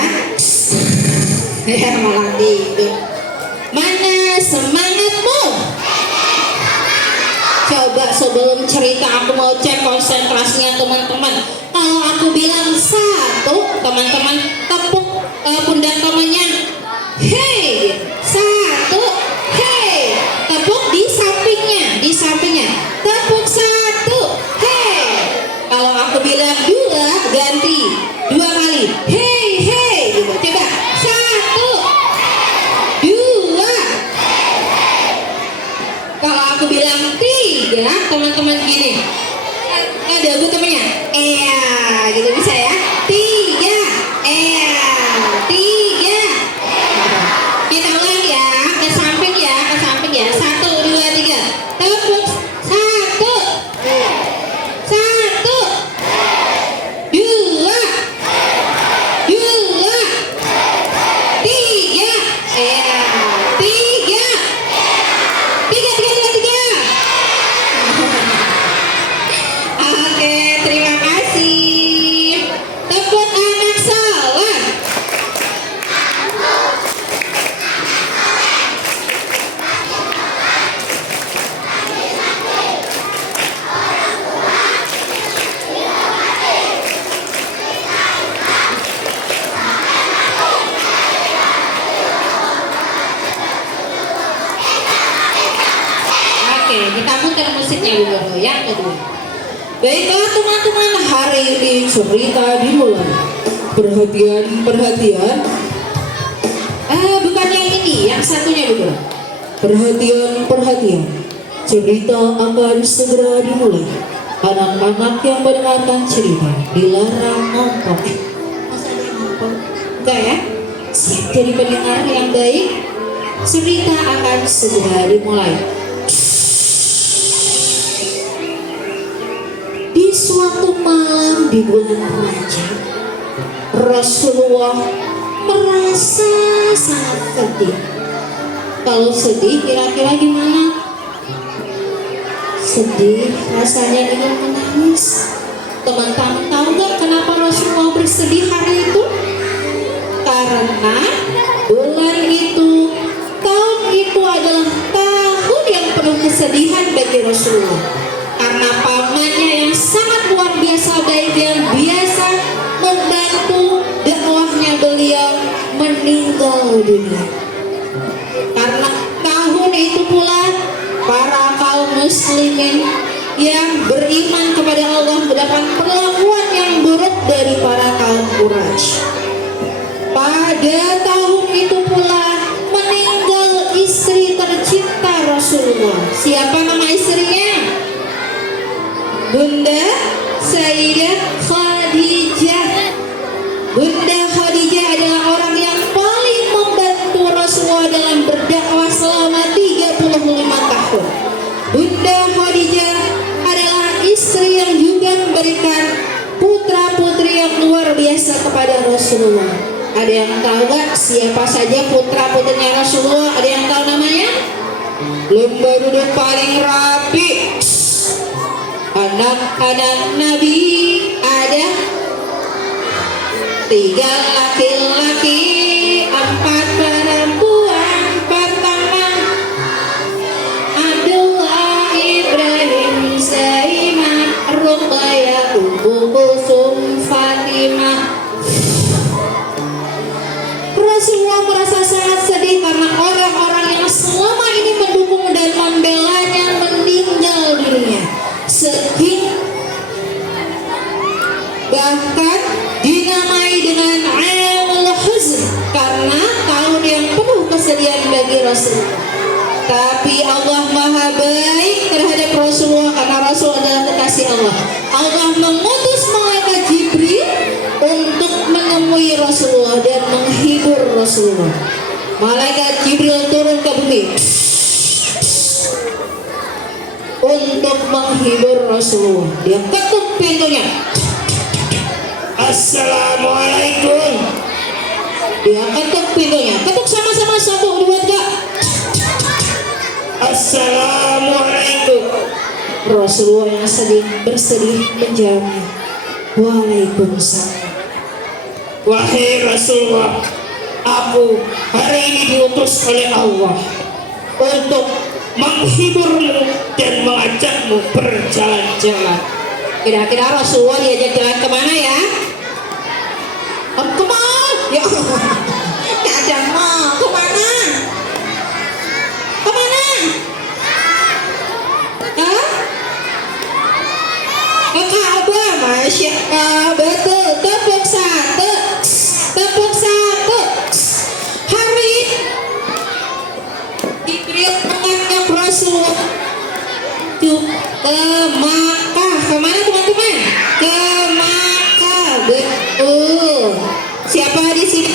Ya malah tidur. Mana semangatmu? Coba sebelum cerita aku mau cek konsentrasinya teman-teman. Kalau aku bilang satu, teman-teman tepuk pundak temannya. Hey, satu, hey, tepuk di sampingnya, tepuk satu, hey. Kalau aku bilang dua, ganti dua kali, hey, hey, gitu. Coba satu, dua. Kalau aku bilang tiga, teman-teman gini. Ada gue temennya, gitu bisa ya. Tiga, tiga. Kita ulang ya, ke samping ya. Satu, dua, tiga. Tepuk satu, dua, tiga, tiga. Oke, terima kasih. Tepuk anak salah. Oke, kita putar musiknya dulu yang kedua. Baiklah teman-teman, hari ini cerita dimulai. Perhatian. Bukan yang ini, yang satunya dulu. Perhatian. Cerita akan segera dimulai. Anak-anak yang mendengarkan cerita dilarang ngomong. Masa dia ngomong? Enggak ya? Siap jadi pendengar yang baik. Cerita akan segera dimulai. Di suatu malam di bulan Rajab, Rasulullah merasa sangat sedih. Kalau sedih kira-kira gimana? Sedih rasanya ingin menangis. Teman-teman tahu nggak kenapa Rasulullah bersedih hari itu? Karena bulan itu, tahun itu adalah tahun yang penuh kesedihan bagi Rasulullah. Karena pamannya yang sangat luar biasa baik, yang biasa membantu dakwahnya beliau, meninggal dunia. Karena tahun itu pula para kaum muslimin yang beriman kepada Allah mendapat perlakuan yang buruk dari para kaum Quraisy. Pada tahun itu pula meninggal istri tercinta Rasulullah. Siapa nama istrinya? Bunda Sayyidah Khadijah. Bunda Khadijah adalah orang yang paling membantu Rasulullah dalam berdakwah selama 35 tahun. Bunda Khadijah adalah istri yang juga memberikan putra-putri yang luar biasa kepada Rasulullah. Ada yang tahu gak siapa saja putra-putrinya Rasulullah? Ada yang tahu namanya? Lomba duduk paling rapi. Anak-anak Nabi ada 3 laki-laki, 4 perempuan. Pertama Abdullah, Ibrahim, Zainab, Ruqayyah, Ummu Kulsum, Fatimah. Rasulullah merasa sangat sedih karena orang-orang yang selama ini mendukung dan membelanya meninggal dunia. Sedih, bahkan dinamai dengan Amul Huzn karena tahun yang penuh kesedihan bagi Rasulullah. Tapi Allah maha baik terhadap Rasulullah karena Rasul adalah kekasih Allah. Allah mengutus malaikat Jibril untuk menemui Rasulullah dan menghibur Rasulullah. Malaikat Jibril turun ke bumi untuk menghibur Rasulullah. Dia ketuk pintunya. Assalamualaikum. Dia ketuk pintunya. Ketuk sama-sama, 1, 2, 3. Assalamualaikum. Rasulullah yang bersedih menjawabnya, Waalaikumsalam. Wahai Rasulullah, aku hari ini diutus oleh Allah untuk menghiburmu dan mengajakmu berjalan-jalan. Kira-kira Rasulullah diajak jalan kemana ya? Ke mall? Ya, nggak ada mall. Kemana? Kemana? Hah? Ke Ka'bah, Masya Allah. Betul, tepuk 1. Tepuk 1. Hari Jibril mengajak Rasulullah ke Makkah. Kemana teman-teman? Ke Makkah. Betul. Siapa di sini?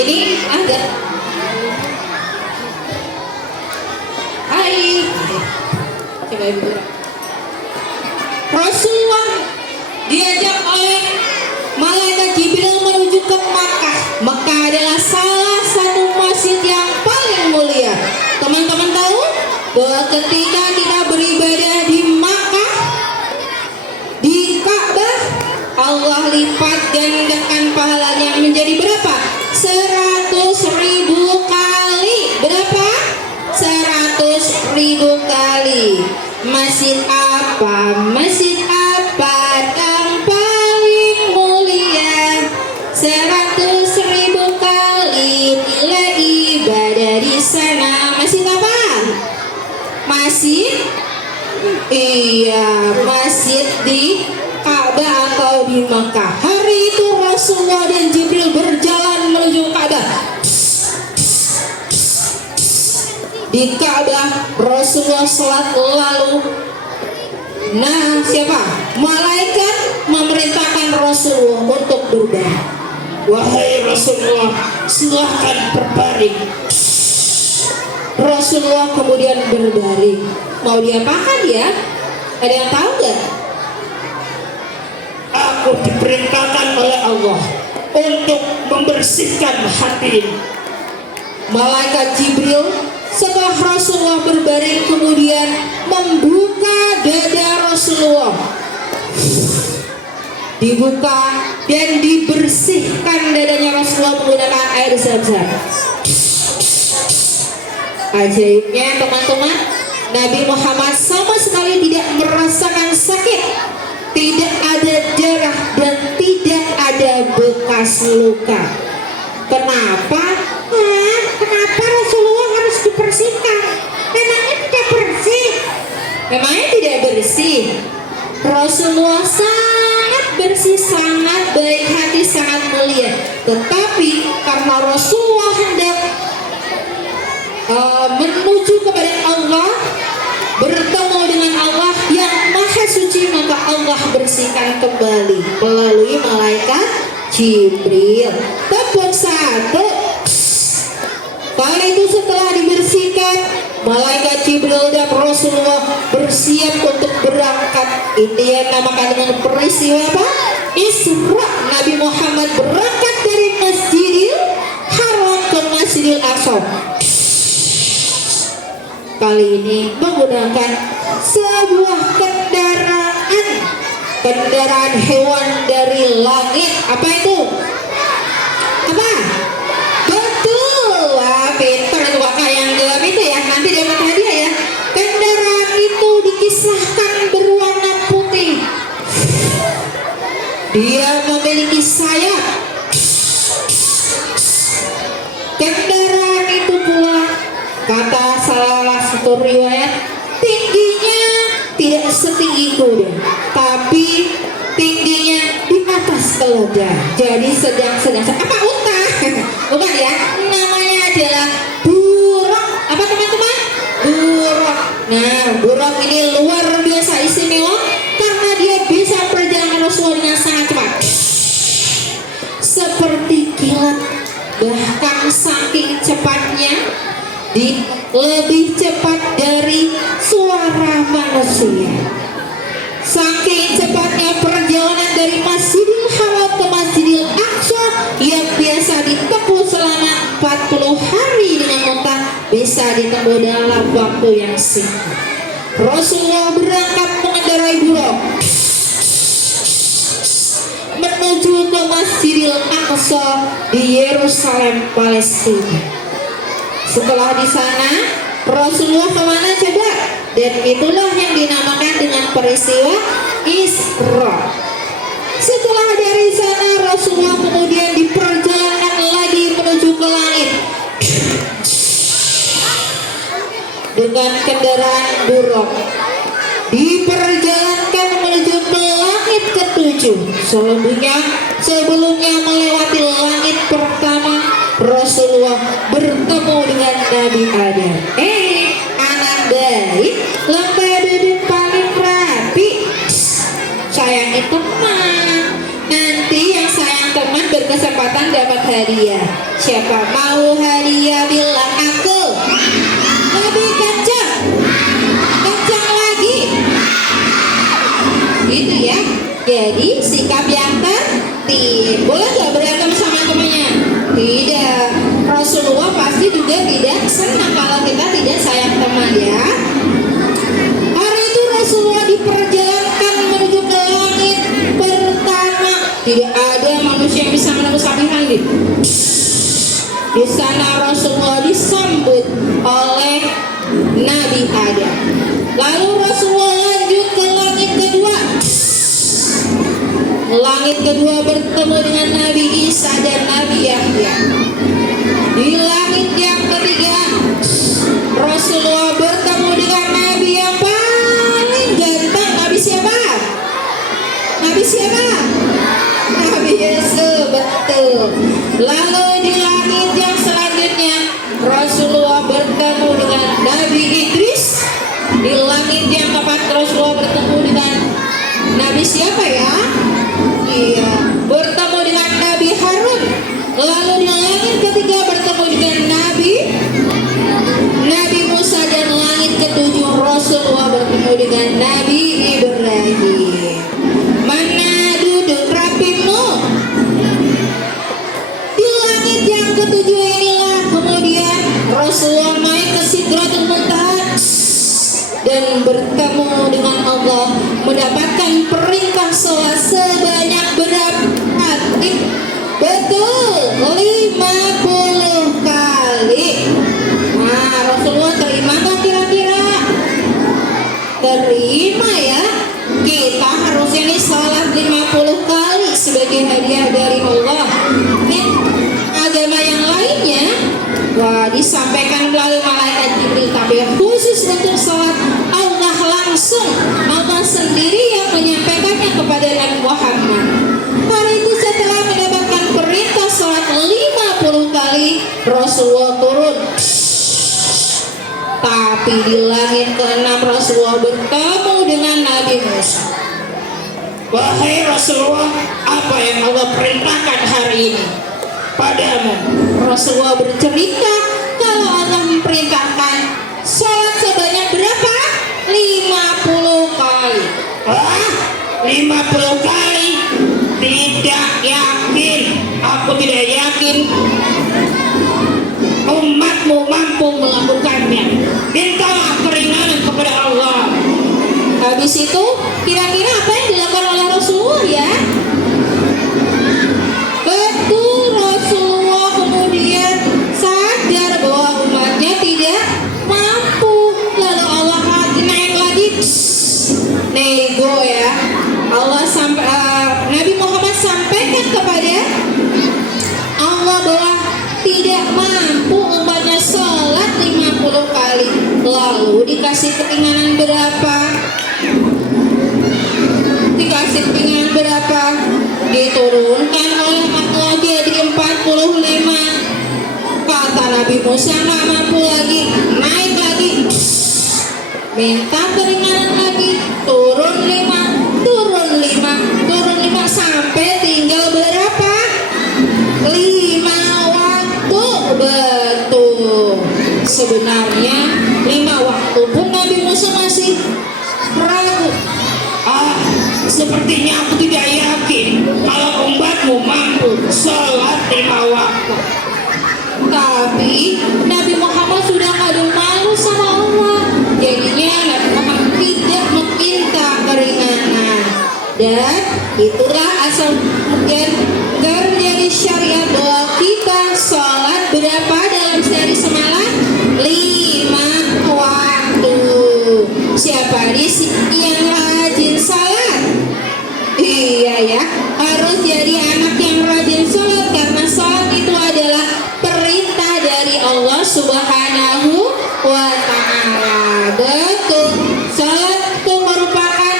Ini ada. Hai. Coba ibu. Rasulullah diajak oleh malaikat Jibril menuju ke Makkah. Makkah adalah salah satu masjid yang paling mulia. Teman-teman tahu bahwa ketika kita beribadah di Makkah, di Ka'bah, Allah lipat gandakan pahalanya menjadi berapa? 100.000 kali. Berapa? 100.000 kali. Masjid apa? Masjid apa yang paling mulia? 100.000 kali nilai ibadah di sana. Masjid apa? Masjid? Iya, masjid di Ka'bah atau di Makkah. Hari itu Rasulullah dan Jibril berjalan menuju Ka'bah. Di Ka'bah Rasulullah sholat lalu. Nah, siapa? Malaikat memerintahkan Rasulullah untuk berbaring. Wahai Rasulullah, silahkan berbaring. Rasulullah kemudian berbaring. Mau diapakan ya? Ada yang tahu gak? Aku diperintahkan oleh Allah untuk membersihkan hati. Malaikat Jibril setelah Rasulullah berbaring kemudian membuka dada Rasulullah. Dibuka dan dibersihkan dadanya Rasulullah menggunakan air zam-zam. Ajaibnya teman-teman, Nabi Muhammad sama sekali tidak merasakan sakit, tidak ada darah dan tidak ada bekas luka. Kenapa? Kenapa Rasulullah harus dibersihkan? Memangnya tidak bersih? Memangnya tidak bersih? Rasulullah sangat bersih, sangat baik hati, sangat mulia. Tetapi karena Rasulullah hendak menuju kepada Allah, bertemu dengan Allah yang maha suci, maka Allah bersihkan kembali melalui malaikat Jibril. Tepuk 1. Kali itu setelah dibersihkan, malaikat Jibril dan Rasulullah bersiap untuk berangkat. Itu yang namakan dengan peristiwa apa? Isra. Nabi Muhammad berangkat dari Masjidil Haram ke Masjidil Aqsa. Kali ini menggunakan sebuah kendaraan hewan dari langit. Apa itu? Apa? Betul. Wah, pintar itu kakak yang gelap itu ya. Nanti dapat hadiah ya. Kendaraan itu dikisahkan berwarna putih. Dia memiliki sayap. Kendaraan itu pula, kata salah satu riwayat, tingginya tidak setinggi kuda, tapi tingginya di atas keledai. Jadi sedang apa unta? Bukan ya? Namanya adalah Nah, buruk ini luar biasa istimewa karena dia bisa perjalanan Rasulullah dengan sangat cepat, seperti kilat, bahkan saking cepatnya lebih cepat dari suara manusia. Saking cepatnya perjalanan dari Masjidil Haram ke Masjidil Aqsa yang biasa ditempuh selama 40 hari dengan unta bisa ditempuh dalam waktu yang singkat. Rasulullah berangkat mengendarai buruk menuju ke Masjidil Aqsa di Yerusalem, Palestina. Setelah di sana, Rasulullah kemana coba? Dan itulah yang dinamakan dengan peristiwa Isra. Setelah dari sana, Rasulullah kemudian diperjalankan lagi menuju ke langit dengan kendaraan buruk. Diperjalankan menuju ke langit ke-7. Sebelumnya melewati langit pertama, Rasulullah bertemu dengan Nabi Adam. Anak baik, lembar duduk paling rapi. Sayangi teman. Nanti yang sayang teman berkesempatan dapat hadiah. Siapa mau hadiah bilang aku. Lebih kencang. Kencang lagi. Gitu ya. Jadi sikap yang tertib. Boleh gak berantem sama temannya? Tidak. Rasulullah pasti juga tidak senang kalau kita tidak sayang teman ya. Hari itu Rasulullah diperjalankan menuju ke langit pertama. Tidak ada manusia yang bisa menembus sampingan ini. Di sana Rasulullah disambut oleh Nabi Adam. Lalu Rasulullah lanjut ke langit kedua. Langit kedua bertemu dengan Nabi Isa dan Nabi Yahya. Di langit yang ketiga, Rasulullah bertemu dengan Nabi yang paling ganteng. Nabi siapa? Nabi siapa? Nabi Yesus, betul. Lalu di langit yang selanjutnya, Rasulullah bertemu dengan Nabi Idris. Di langit yang keempat, Rasulullah bertemu dengan Nabi siapa ya? Iya, bertemu dengan Nabi Harun. Lalu di langit ketiga bertemu dengan Nabi Musa, dan langit ketujuh Rasulullah bertemu dengan Nabi Ibrahim. Mana duduk rapimu? Di langit yang ketujuh inilah kemudian Rasulullah naik ke Sidratul Muntaha dan bertemu dengan Allah, mendapatkan perintah sholat sebanyak berapa kali? Betul, 50 kali. Nah, Rasulullah terima gak kira-kira? Terima ya. Kita harusnya nih sholat 50 kali sebagai hadiah dari Allah. Nih, agama yang lainnya, wah, disampaikan melalui malaikat Jibril, tapi khusus untuk sholat Allah sendiri yang menyampaikannya kepada Nabi Muhammad. Hari itu setelah mendapatkan perintah sholat 50 kali, Rasulullah turun. Tapi di langit ke-6 Rasulullah bertemu dengan Nabi Musa. Wahai Rasulullah, apa yang Allah perintahkan hari ini padamu? Rasulullah bercerita kalau Allah memperintahkan sholat sebanyak berapa? 50 kali. 50 kali? Tidak yakin. Aku tidak yakin umatmu mampu melakukannya. Mintalah keringanan kepada Allah. Habis itu kira-kira apa yang dilakukan oleh Rasulullah ya? Betul, Rasulullah kemudian sadar bahwa umatnya tidak mampu. Lalu Allah naik lagi, nego ya. Allah Nabi Muhammad sampaikan kepada Allah bahwa tidak mampu umatnya sholat 50 kali. Lalu dikasih keringanan berapa? Dikasih keringanan berapa? Diturunkan oleh Allah jadi 45. Kata Nabi Musa nggak mampu lagi, naik lagi. minta keringanan lagi, turun 5, turun 5, turun 5 sampai tinggal berapa? 5 waktu. Betul. Sebenarnya 5 waktu pun Nabi Musa masih ragu. Sepertinya aku tidak yakin kalau umatmu mampu sholat 5 waktu. Tapi Nabi Muhammad sudah kadung malu sama Allah. Jadinya Nabi Muhammad tidak meminta keringanan. Dan itulah asal terjadi syariat bahwa kita sholat berapa dalam sehari semalam? 5 waktu. Siapa di sini yang rajin sholat? Iya ya, harus jadi anak yang rajin sholat karena sholat itu adalah perintah dari Allah Subhanahu wa Ta'ala. Betul. Sholat itu merupakan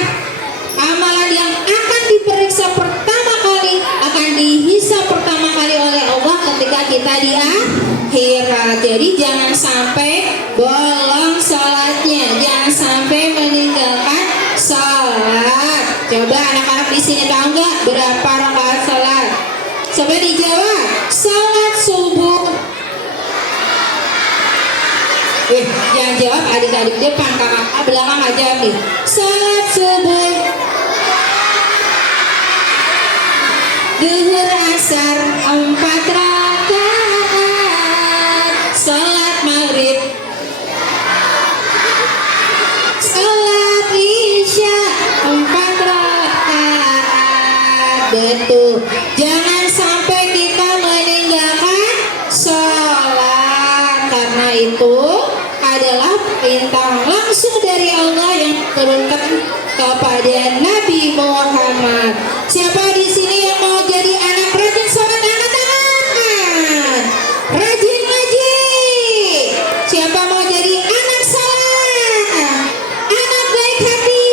amalan yang akan diperiksa pertama kali, akan dihisab pertama kali oleh Allah ketika kita di akhirat. Jadi jangan sampai bolong sholatnya, jangan sampai meninggalkan sholat. Coba anak-anak di sini tahu nggak berapa rakaat sholat? Coba dijawab. Sholat subuh. Yang jawab adik-adik depan, kakak belakang aja nih. Sholat subuh, zuhur, asar 4 rakaat. Sholat maghrib, sholat isya 4 rakaat. Betul. Jangan sampai kita meninggalkan sholat karena itu adalah perintah langsung dari Allah yang turunkan kepada Nabi Muhammad. Siapa di sini yang mau jadi anak rajin sholat? Angkat tangan. Rajin ngaji. Siapa mau jadi anak sholat? Anak baik hati.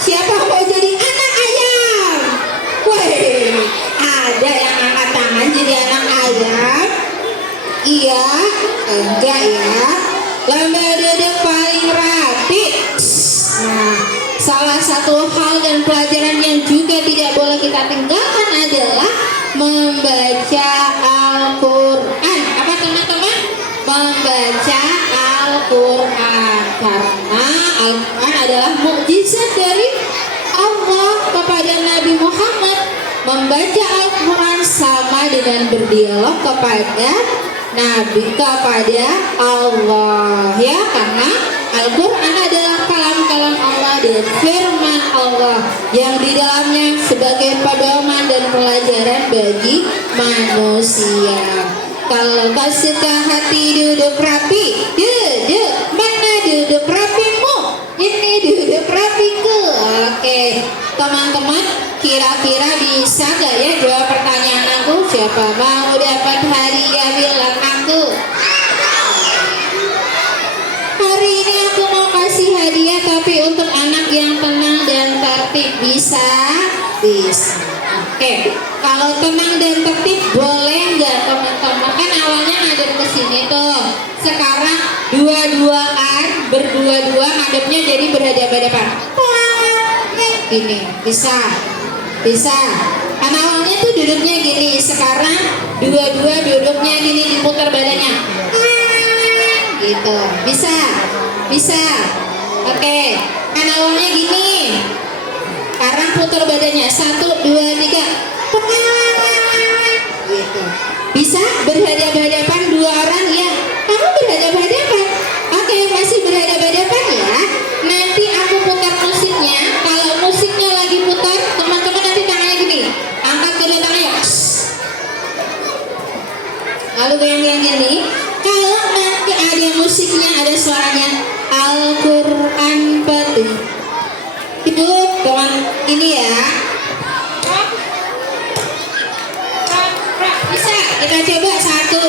Siapa mau jadi anak ayam? Woi, ada yang angkat tangan jadi anak ayam? Iya, enggak ya. Lomba duduk paling rapi. Nah, salah satu hal dan pelajaran yang juga tidak boleh kita tinggalkan adalah membaca Al-Quran. Apa teman-teman? Membaca Al-Quran. Karena Al-Quran adalah mukjizat dari Allah kepada Nabi Muhammad. Membaca Al-Quran sama dengan berdialog kepada Nabi, kepada Allah, ya, karena Al-Quran adalah kalam-kalam Allah dan firman Allah yang di dalamnya sebagai pedoman dan pelajaran bagi manusia. Kalau kau suka hati duduk rapi, duduk. Mana duduk rapimu? Ini duduk rapiku. Oke, teman-teman, kira-kira bisa gak ya jawab pertanyaan aku? Siapa mau dapat hadiah bilang aku? Hari ini aku mau kasih hadiah tapi untuk anak yang tenang dan tertib. Bisa? Bisa. Oke, kalau tenang dan tertib boleh nggak teman-teman? Kan awalnya ngadep ke sini tuh. Sekarang berdua-dua ngadepnya jadi berhadapan-hadapan. Gini, bisa? Bisa. Kan awalnya tuh duduknya gini, sekarang dua-dua duduknya gini, diputar badannya. Gitu. Bisa? Bisa. Oke. Kan awalnya gini. Sekarang putar badannya 1, 2, 3. Gitu. Bisa berhadapan-hadapan dua orang ya? Kamu berhadapan-hadapan? Oke, masih berhadapan-hadapan ya? Nanti aku putar musiknya. Kalau musiknya lagi putar, teman-teman nanti tangannya gini. Angkat kedua tangannya. Lalu goyang-goyang gini. Kalau nanti ada musiknya, ada suaranya Al-Quran Putih. Itu teman ini ya. Bisa kita coba 1,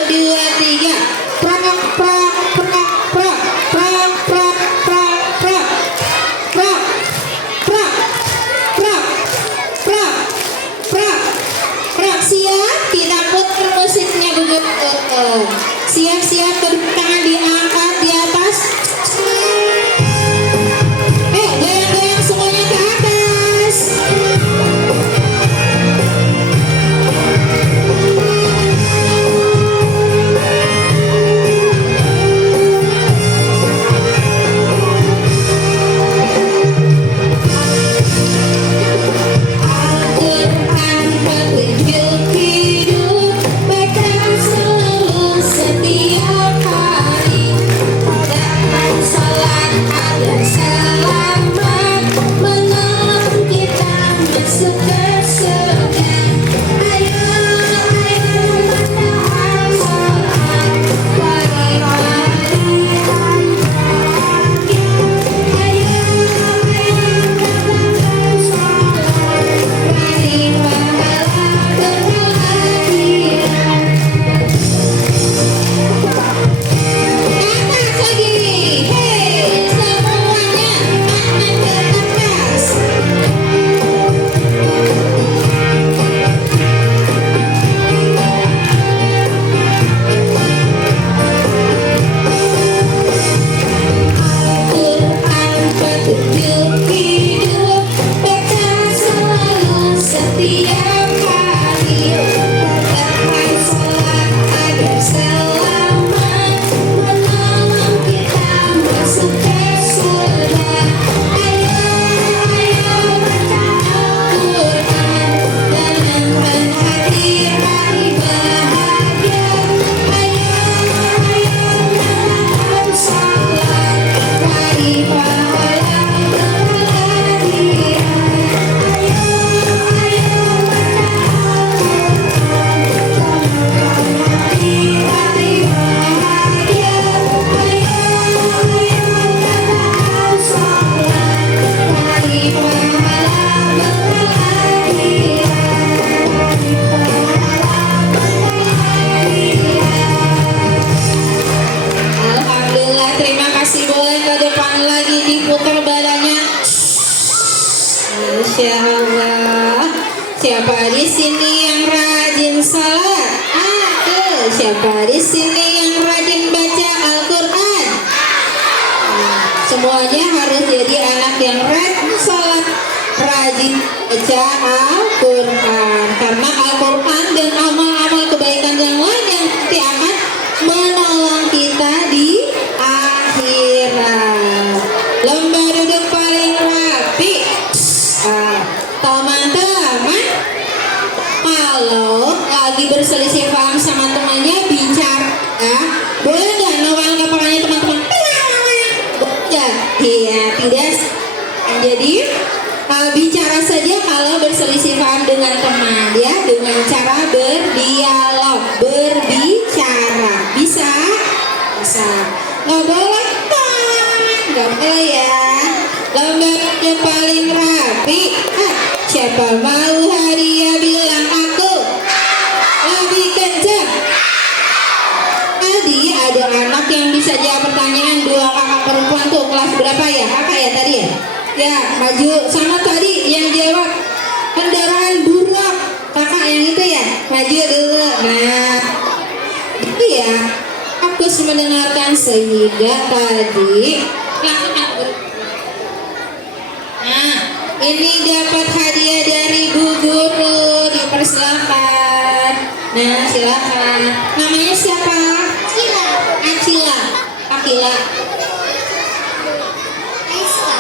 Masya Allah. Siapa di sini yang rajin salat? Aku. Siapa di sini yang rajin baca Al-Quran? Semuanya harus jadi anak yang rajin salat, rajin baca Al-Quran. Karena Al-Quran dan amal-amal kebaikan yang lain yang nanti akan menolong kita di akhirat. Lomba duduk paling rapi. Teman-teman, kalau lagi berselisih paham sama temannya, bicara, boleh nggak nongol kepalanya teman-teman? Boleh. Iya, tidak. Jadi bicara saja kalau berselisih paham dengan teman, ya, dengan cara berdialog, berbicara. Bisa? Bisa. Nggak boleh, nggak boleh ya. Lomba yang paling rapi. Siapa mau hadiah bilang aku lebih kencang. Tadi ada anak yang bisa jawab pertanyaan, 2 kakak perempuan tuh kelas berapa ya? Kakak ya tadi ya? Ya, maju. Sama tadi yang jawab kendaraan buruk, kakak yang itu ya? Maju dulu. Nah, itu ya. Aku mendengarkan sehingga tadi langsung. Nah, ini dapat hadiah dari Bu Guru, dipersilakan. Nah, silakan. Namanya siapa? Acila. Acila. Akila. Aisyah.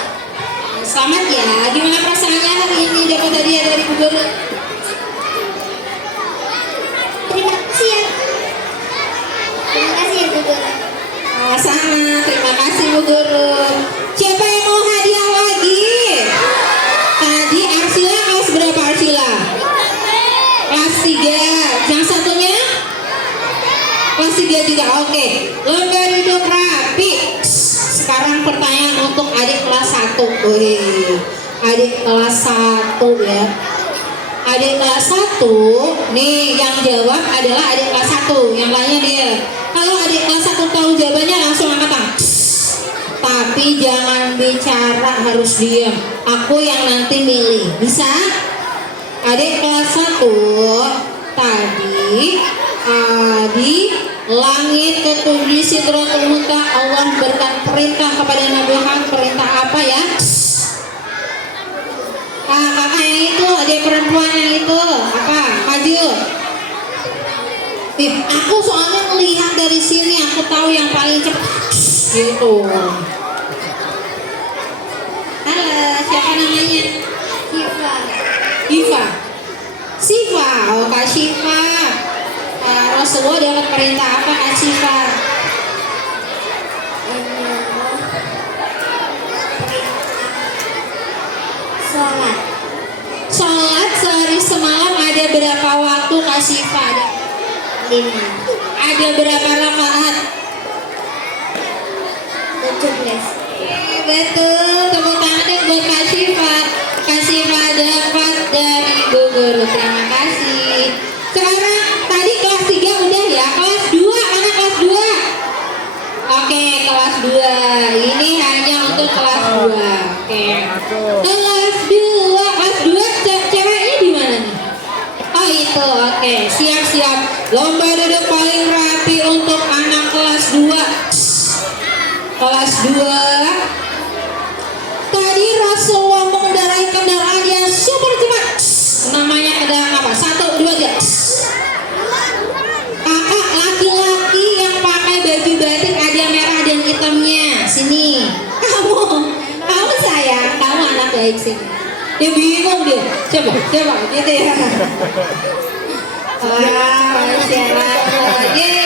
Selamat ya. Gimana perasaannya hari ini dapat hadiah dari Bu Guru? Terima kasih ya. Terima kasih ya Bu Guru. Sama, terima kasih Bu Guru. Siapa yang mau hadiah lagi? Tadi Arsila kelas berapa Arsila? Kelas 3. Yang satunya? Kelas 3 juga. Oke. Lomba duduk rapi. Sekarang pertanyaan untuk adik kelas 1. Wih, adik kelas 1 ya. Adik kelas 1 nih yang jawab adalah adik kelas 1. Yang lainnya dia. Kalau adik kelas 1 tahu jawabannya langsung angkat tangan. Tapi jangan bicara, harus diam. Aku yang nanti milih. Bisa? Adik kelas 1 tadi di langit ketujuh Sidratul Muntaha Allah berikan perintah kepada Nabi Muhammad. Perintah apa ya? Kakak yang itu, adik perempuan yang itu apa? Maju. Aku soalnya melihat dari sini, aku tahu yang paling cepat. Gitu. Halo, siapa namanya? Siva. Siva. Siva, oh Kak Siva. Rasulullah dapat perintah apa Kak Siva? Sholat. Sholat sehari semalam ada berapa waktu Kak Siva? 5. Ada berapa rakaat? 17. Betul, tepuk tangan deh buat Kak Siva. Kak Siva dapat dari Bu Guru. Terima kasih. Sekarang tadi kelas 3 udah ya. Kelas 2, mana kelas 2? Oke, kelas 2. Ini hanya untuk kelas 2. Oke. Kelas 2, kelas 2 ceweknya di mana nih? Oh itu, oke. Siap-siap. Lomba duduk paling rapi untuk anak kelas 2. Kelas 2. Tadi Rasulullah mengendarai kendaraan yang super cepat. Namanya kendaraan apa? 1, 2, 3. Kakak laki-laki yang pakai baju batik ada merah dan hitamnya. Sini. Kamu sayang, kamu anak baik sini. Dia bingung dia. Coba gitu ya. Masya Allah. Ye.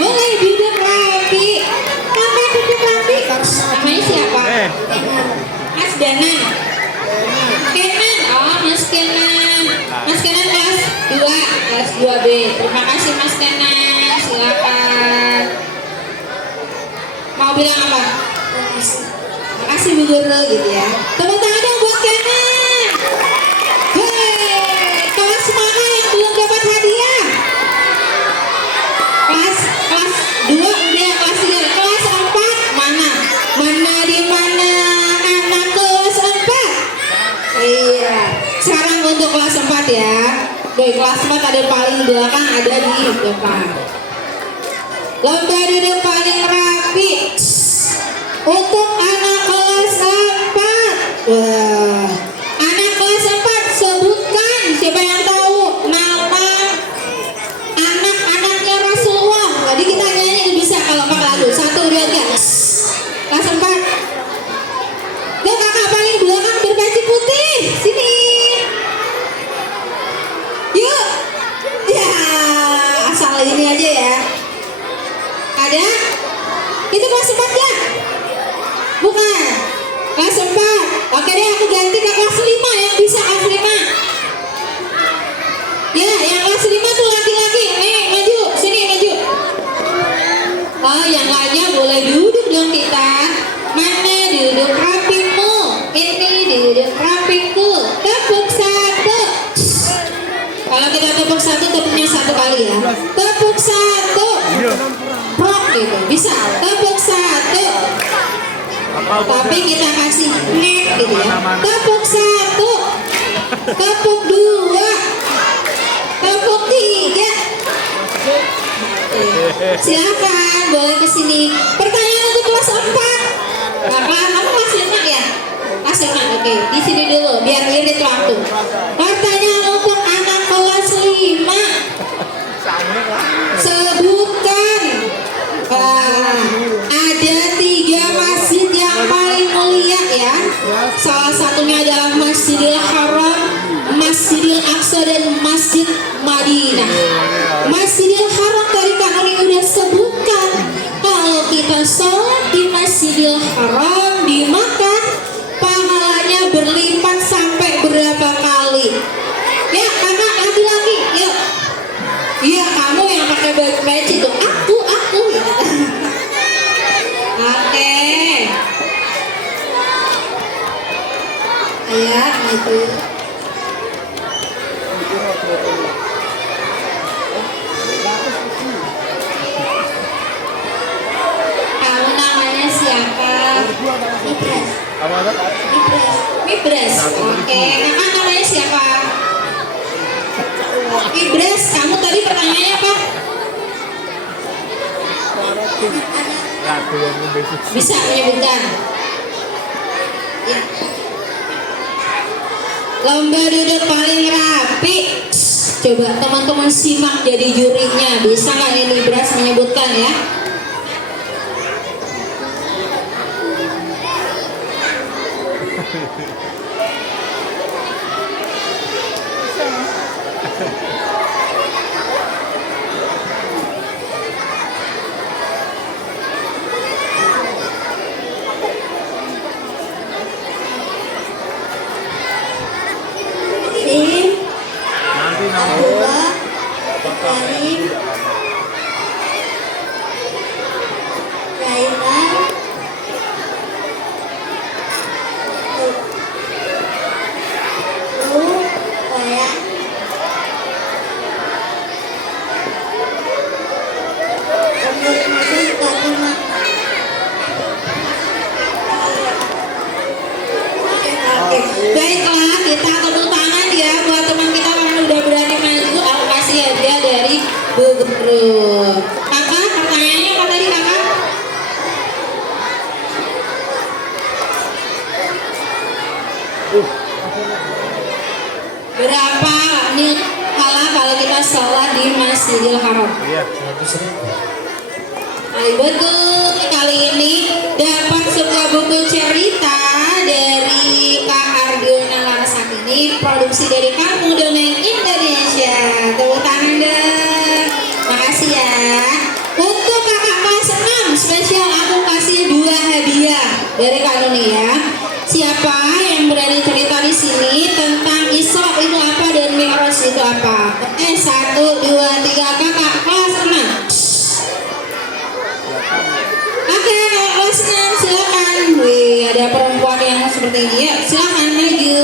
Boleh duduk rapi. Kakak duduk rapi. Namanya siapa? Mas Danan. Kenan. Oh, Mas Kenan. Mas Kenan kelas 2, kelas 2B. Terima kasih Mas Kenan. Silakan. Mau bilang apa? Terima kasih Bu Guru gitu ya. Tepuk tangan dong buat Kenan. Kelas mana yang belum dapat hadiah? Kelas 2 udah, kelas 3, kelas 4 mana? Mana di mana anak kelas 4? Boy, kelas 4 ada paling belakang, ada di depan. Lomba duduk paling rapi untuk anak kelas 4. Wah, anak kelas 4 sebutkan siapa yang tahu nama anak-anaknya Rasulullah. Tadi kita nyanyi bisa kalau pakai lagu. 1, 2, 3. Kelas 4. Tuh kakak paling belakang berbaju putih. Sini. Yuk. Ya, asal ini aja ya. Ada? Itu kelas 4 ya? Bukan. Kelas 4. Oke deh, aku ganti ke kelas 5 yang bisa kelas 5. Ya, yang kelas 5 tuh laki-laki. Maju, sini maju. Oh, yang lainnya boleh duduk dong kita. Mana duduk rapimu? Ini duduk rapiku. Tepuk 1. Kalau kita tepuk 1, tepuknya 1 kali ya. Tepuk 1. Prok gitu, bisa. Tepuk 1. Tapi kita kasih nek gitu ya. Tepuk 1. Tepuk 2. Tepuk 3. Silakan, boleh kesini. Pertanyaan untuk kelas 4. Kakak, kamu kelas 5 ya? Kelas 5, oke. Di sini dulu, biar irit waktu. Pertanyaan untuk anak kelas 5. Sebutkan. Ada 3 masjid yang paling mulia ya. Salah satunya adalah Masjidil Haram, Masjidil Aqsa, dan Masjid Madinah. Masjidil Haram tadi Kak Noni udah sebutkan. Kalau kita sholat di Masjidil Haram di Makkah, pahalanya berlipat sampai berapa kali? Ya kakak laki-laki, yuk. Iya kamu yang pakai baju peci itu. Aku ya. Oke. Ya itu. Kamu namanya siapa? Mibres. Mibres. Oke. Kakak namanya siapa? Mibres. Kamu tadi pertanyaannya apa? Bisa menyebutkan. Ya. Lomba duduk paling rapi. Coba teman-teman simak jadi jurinya. Bisa nggak ini Bras menyebutkan ya? Abdullah, Ibrahim, Raiman, Bayan, Fatimah. Baiklah, kita tepuk tangan ya buat teman kita karena udah berani maju. Aku kasih hadiah dari Bu Guru. Kakak, pertanyaannya apa tadi kakak? Berapa nih pahala kalau kita sholat di Masjidil Haram? Iya. 100.000. Betul, kali ini dapat sebuah buku cerita dari Kak Ardiona Larasati, produksi dari Kamu Dongeng Indonesia. Tepuk tangan dong. Makasih ya. Untuk kakak kelas 6 spesial aku kasih 2 hadiah dari Kak Noni ya. Siapa yang berani cerita di sini tentang Isra itu apa dan Mi'raj itu apa? 1, 2, 3 kakak kelas 6. Oke, kakak kelas 6 silakan. Wih, ada perempuan yang seperti ini ya. Silakan maju.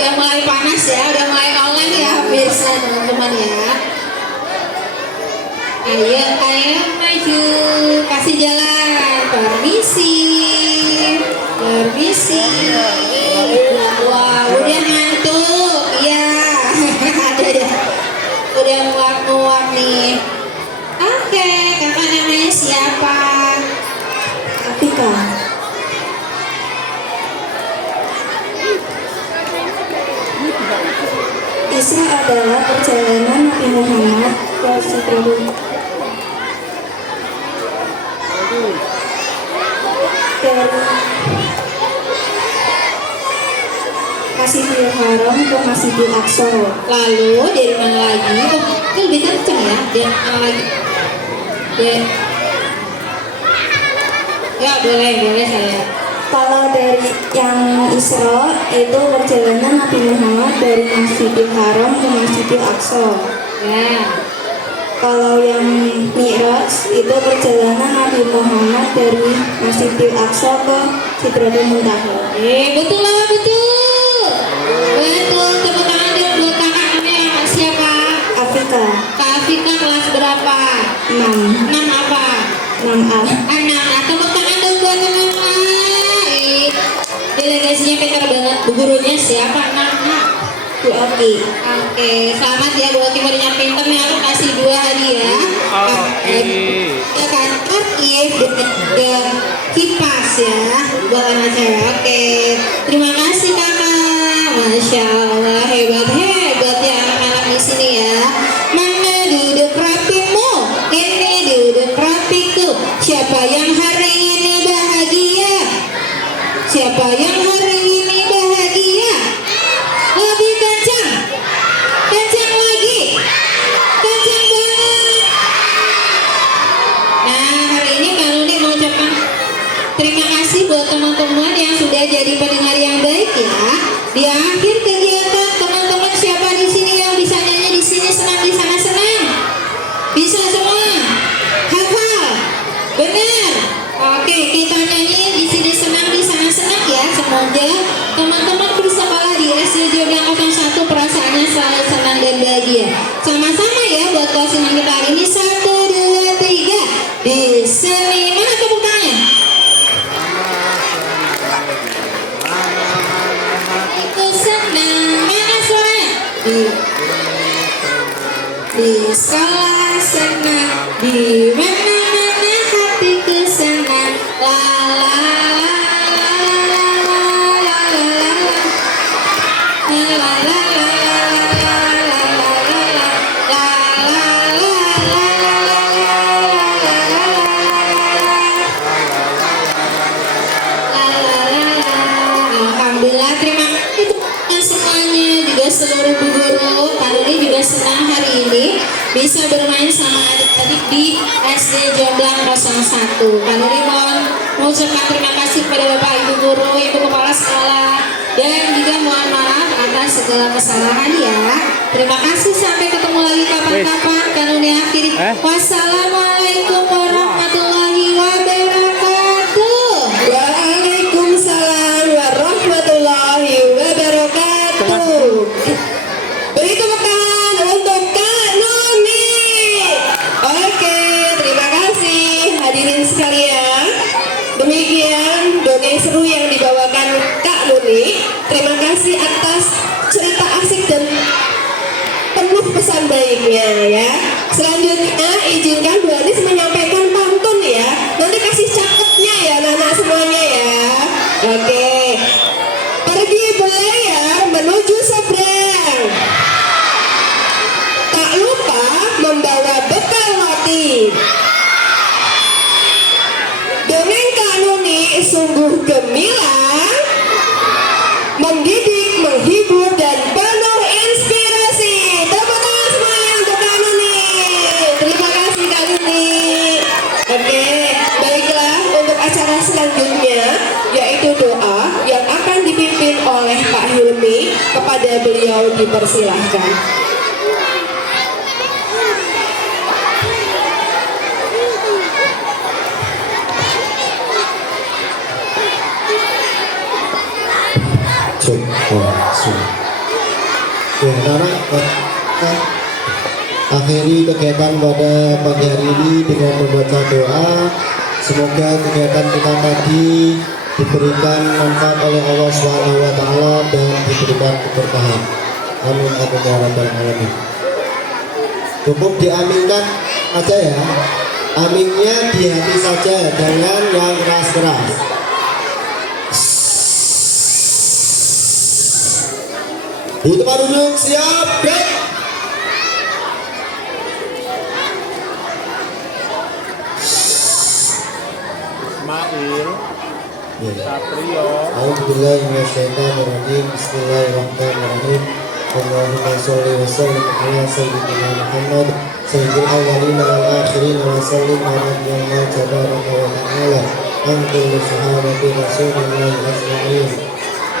Udah mulai panas ya, udah mulai online ya, pemirsa teman-teman ya. Ayo maju, kasih jalan. Permisi. kasih. Wah, udah ngantuk. Ya, ada ya. Udah muak-muak nih. Oke, kakak namanya siapa? Atika. Isra adalah perjalanan Nabi Muhammad dari Masjidil Haram ke Masjidil Aqsa. Lalu dari mana lagi? Oh, itu lebih kenceng ya. Dari mana lagi? Ya, boleh saya. Kalau dari yang Isra itu perjalanan Nabi Muhammad dari Masjidil Haram ke Masjidil Aqsa. Ya. Kalau yang Mi'raj itu perjalanan Nabi Muhammad dari Masjidil Aqsa ke Sidratul Muntaha. Betul lah, betul. Betul, tepuk tangan dong buat kakak namanya siapa? Afrika Kak Afika kelas berapa? 6 6 apa? 6A. Anak, tepuk tangan dong buat anak. Delegasinya pintar banget. Bu gurunya siapa? Anak. Bu Oki. Oke, selamat ya Bu Oki, muridnya pintar nih, aku kasih 2 hadiah. Oke. Ya kan, If dan kipas ya buat anak cewek. Oke, terima kasih kakak. Masya Allah, hebat ya anak-anak di sini ya. Mana duduk rapimu? Ini duduk rapiku. Siapa yang hari ini bahagia? Siapa yang hari ini bahagia? Lebih kencang lagi, kencang banget. Nah, hari ini Kak Nuni mau ucapkan terima kasih buat teman-teman yang sudah jadi pendengar yang baik ya. Di akhir kegiatan teman-teman siapa di sini yang bisa nyanyi di sini senang, di sana senang? Bisa semua? Hafal? Benar? Oke, kita nyanyi di sini senang, di sana senang ya. Semoga teman-teman bersekolah di SD Jombang 01 perasaannya selalu senang dan bahagia. Sama-sama ya buat closingan kita hari ini. 1, 2, 3. Di sini mana tepuk tangannya? Itu senang. Mana suaranya? Di sekolah senang, di mana-mana hatiku senang. La la la la la la la la la la la Alhamdulillah, terima kasih teman semuanya, juga seluruh bu guru. Kak Nuni juga senang hari ini bisa bermain sama adik-adik di SD Jombang 01. Kak Nuni mohon mengucapkan terima kasih kepada Bapak Ibu Guru, Ibu Kepala Sekolah, dan juga mohon maaf atas segala kesalahan ya. Terima kasih, sampai ketemu lagi kapan-kapan. Kak Nuni akhiri. Wassalamualaikum warahmatullahi wabarakatuh. Waalaikumsalam warahmatullahi wabarakatuh. Beri tepuk tangan untuk Kak Nuni. Oke, terima kasih hadirin sekalian. Demikian dongeng seru yang dibawakan Kak Nuni. Terima kasih atas cerita asik dan penuh pesan baiknya ya. Selanjutnya izinkan Bu Anis menyampaikan pantun ya. Nanti kasih catatnya ya anak-anak semuanya ya. Oke. Pergi berlayar menuju seberang. Tak lupa membawa bekal roti. Dongeng Kak Nuni sungguh gemilang, mendidik, menghibur, dan penuh inspirasi. Tepuk tangan semuanya untuk Kak Nuni. Terima kasih Kak Nuni. Oke, baiklah, untuk acara selanjutnya yaitu doa yang akan dipimpin oleh Pak Hilmi. Kepada beliau dipersilahkan. Ya, anak-anak, akhiri kegiatan pada pagi hari ini dengan membaca doa. Semoga kegiatan kita tadi diberikan manfaat oleh Allah Subhanahu wa taala dan diberikan keberkahan. Amin amin ya rabbal alamin. Cukup diaminkan aja ya. Aminnya di hati saja, jangan yang keras-keras. Di tempat duduk siap, break. Ismail, Satrio, A'udzubillahi minasyaitonirrajim. Bismillahirrahmanirrahim. Allahumma sholli wa sallim ala sayyidina Muhammad sayyidil awwalina wal akhirina wa sallim ala nabiyyina tabaraka wa ta'ala an kulli sahabati rasulillahi ajma'in.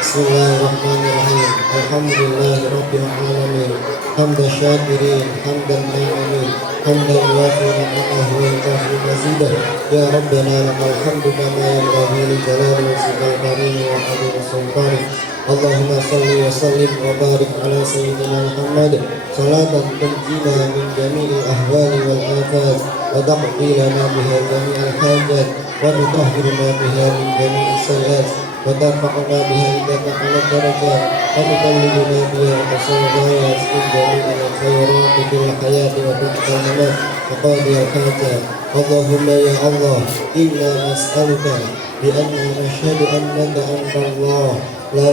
Bismillahirrahmanirrahim. Alhamdulillahi rabbil alamin. Hamdan syakirin, hamdan na'imin, hamdan yuwafi ni'amahu wa yukafi mazidah. Ya Rabbana lakal hamdu kama yanbaghi li jalali wajhikal karim wa 'azimi sultanik. Allahumma salli wa sallim wa barik ala sayyidina Muhammad salatan tunjina min jami'il ahwali wal afat wa taqdi lana biha jami'al hajat wa tutahhirna biha min jami'is sayyi'at wa tarfa'na biha indaka 'ala darajat wa tuballighuna biha aqsal ghayat min jami'il khairat fil hayati wa fil mamat wa qadiyal hajat. Allahumma ya Allah, inna nas'aluka bi anna nashhadu annaka antallah la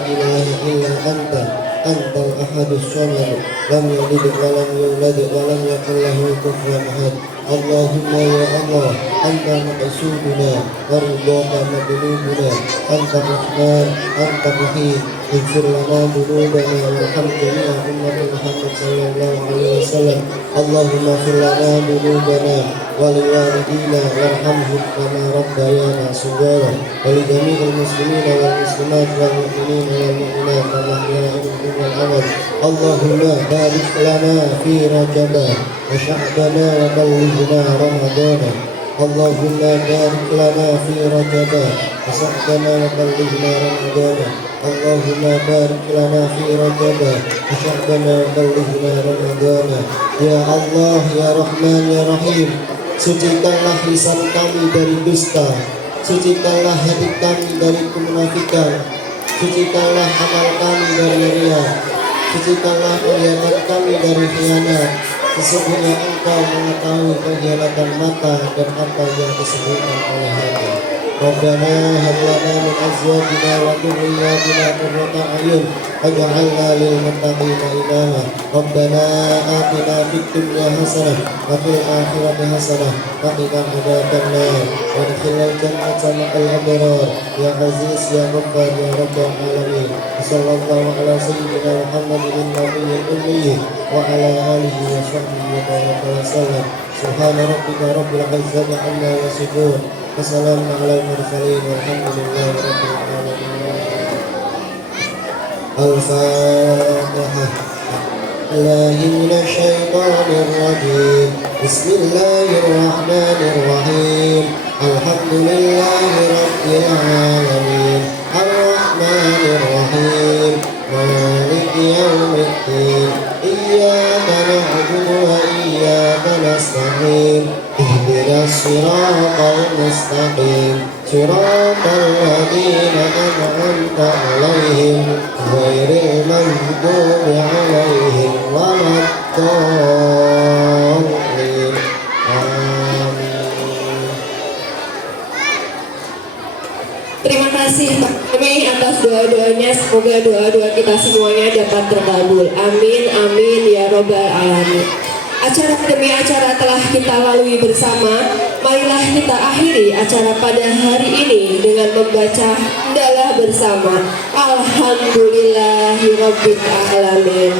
ilaha illa anta antal ahadus samad lam yalid wa lam yulad wa lam yakul lahu kufuwan ahad. Allahumma ya Allah, anta maqsuduna wa ridaka madlubuna, anta rahman anta rahim. اغفر لنا ذنوبنا وارحم جميع أمة محمد صلى الله عليه وسلم. اللهم اغفر لنا ذنوبنا ولوالدينا وارحمهم كما ربيانا صغارا ولجميع المسلمين والمسلمات والمؤمنين والمؤمنات والأحياء منهم والأموات. اللهم بارك لنا في رجب وشعبنا وبلغنا رمضان. اللهم بارك لنا في رجب وشعبنا وبلغنا رمضان. اللهم بارك لنا في رجب وشعبنا وبلغنا رمضان. Ya Allah, ya Rahman, ya Rahim, sucikanlah lisan kami dari dusta, sucikanlah hati kami dari kemunafikan, sucikanlah amal kami dari riya, sucikanlah penglihatan kami dari khianat. Sesungguhnya Engkau mengetahui penglihatan mata dan apa yang disembunyikan oleh hati. Rabbana hab lana min azwajina wa dhurriyyatina qurrata a'yun waj'alna lil muttaqina imama. Rabbana atina fid dunya hasanah wa fil akhirati hasanah wa qina adzabannar wadkhilna jannata ma'al abrar. Ya Aziz ya Ghaffar ya Rabbal alamin. Sallallahu ala sayyidina Muhammadin nabiyil ummi wa ala alihi wa sahbihi wa sallam. Subhana rabbika rabbil izzati amma yasifun. Wassalamu ala al-mursalin walhamdulillahi rabbil alamin. Al-Fatihah. Billahi minasy syaithanir rajim. Bismillahirrahmanirrahim. Alhamdulillahi rabbil alamin. Ar-Rahmanir Rahim. Maliki yaumiddin. Iyyaka na'budu wa iyyaka nasta'in. Ihdinas siratal mustaqim. Siratal ladzina an'amta 'alaihim ghairil maghdubi 'alaihim waladdallin. Amin. Terima kasih Pak Kami atas doa-doanya. Semoga doa-doa kita semuanya dapat terkabul. Amin, amin ya robbal alamin. Acara demi acara telah kita lalui bersama. Marilah kita akhiri acara pada hari ini dengan membaca hamdalah bersama. Alhamdulillahirabbil alamin.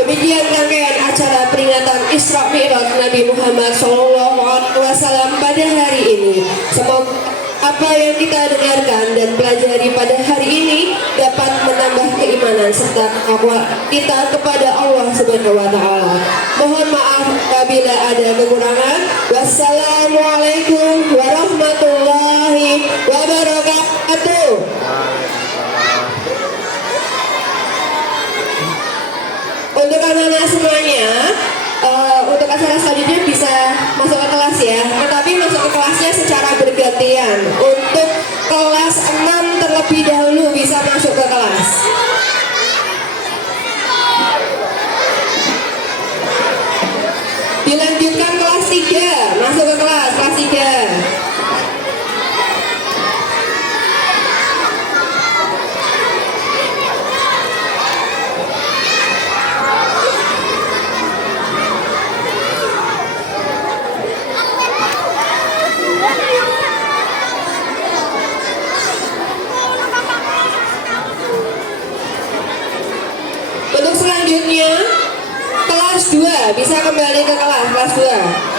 Demikian rangkaian acara peringatan Isra Mi'raj Nabi Muhammad SAW pada hari ini. Semoga apa yang kita dengarkan dan pelajari pada hari ini dapat menambah keimanan serta takwa kita kepada Allah Subhanahu wa taala. Mohon maaf apabila ada kekurangan. Wassalamualaikum warahmatullahi wabarakatuh. Untuk anak-anak semuanya, acara selanjutnya bisa masuk ke kelas ya, tetapi masuk ke kelasnya secara bergantian. Untuk kelas 6 terlebih dahulu bisa masuk ke kelas. Dilanjutkan kelas 3, masuk ke kelas 3. Untuk selanjutnya kelas 2 bisa kembali ke kelas 2.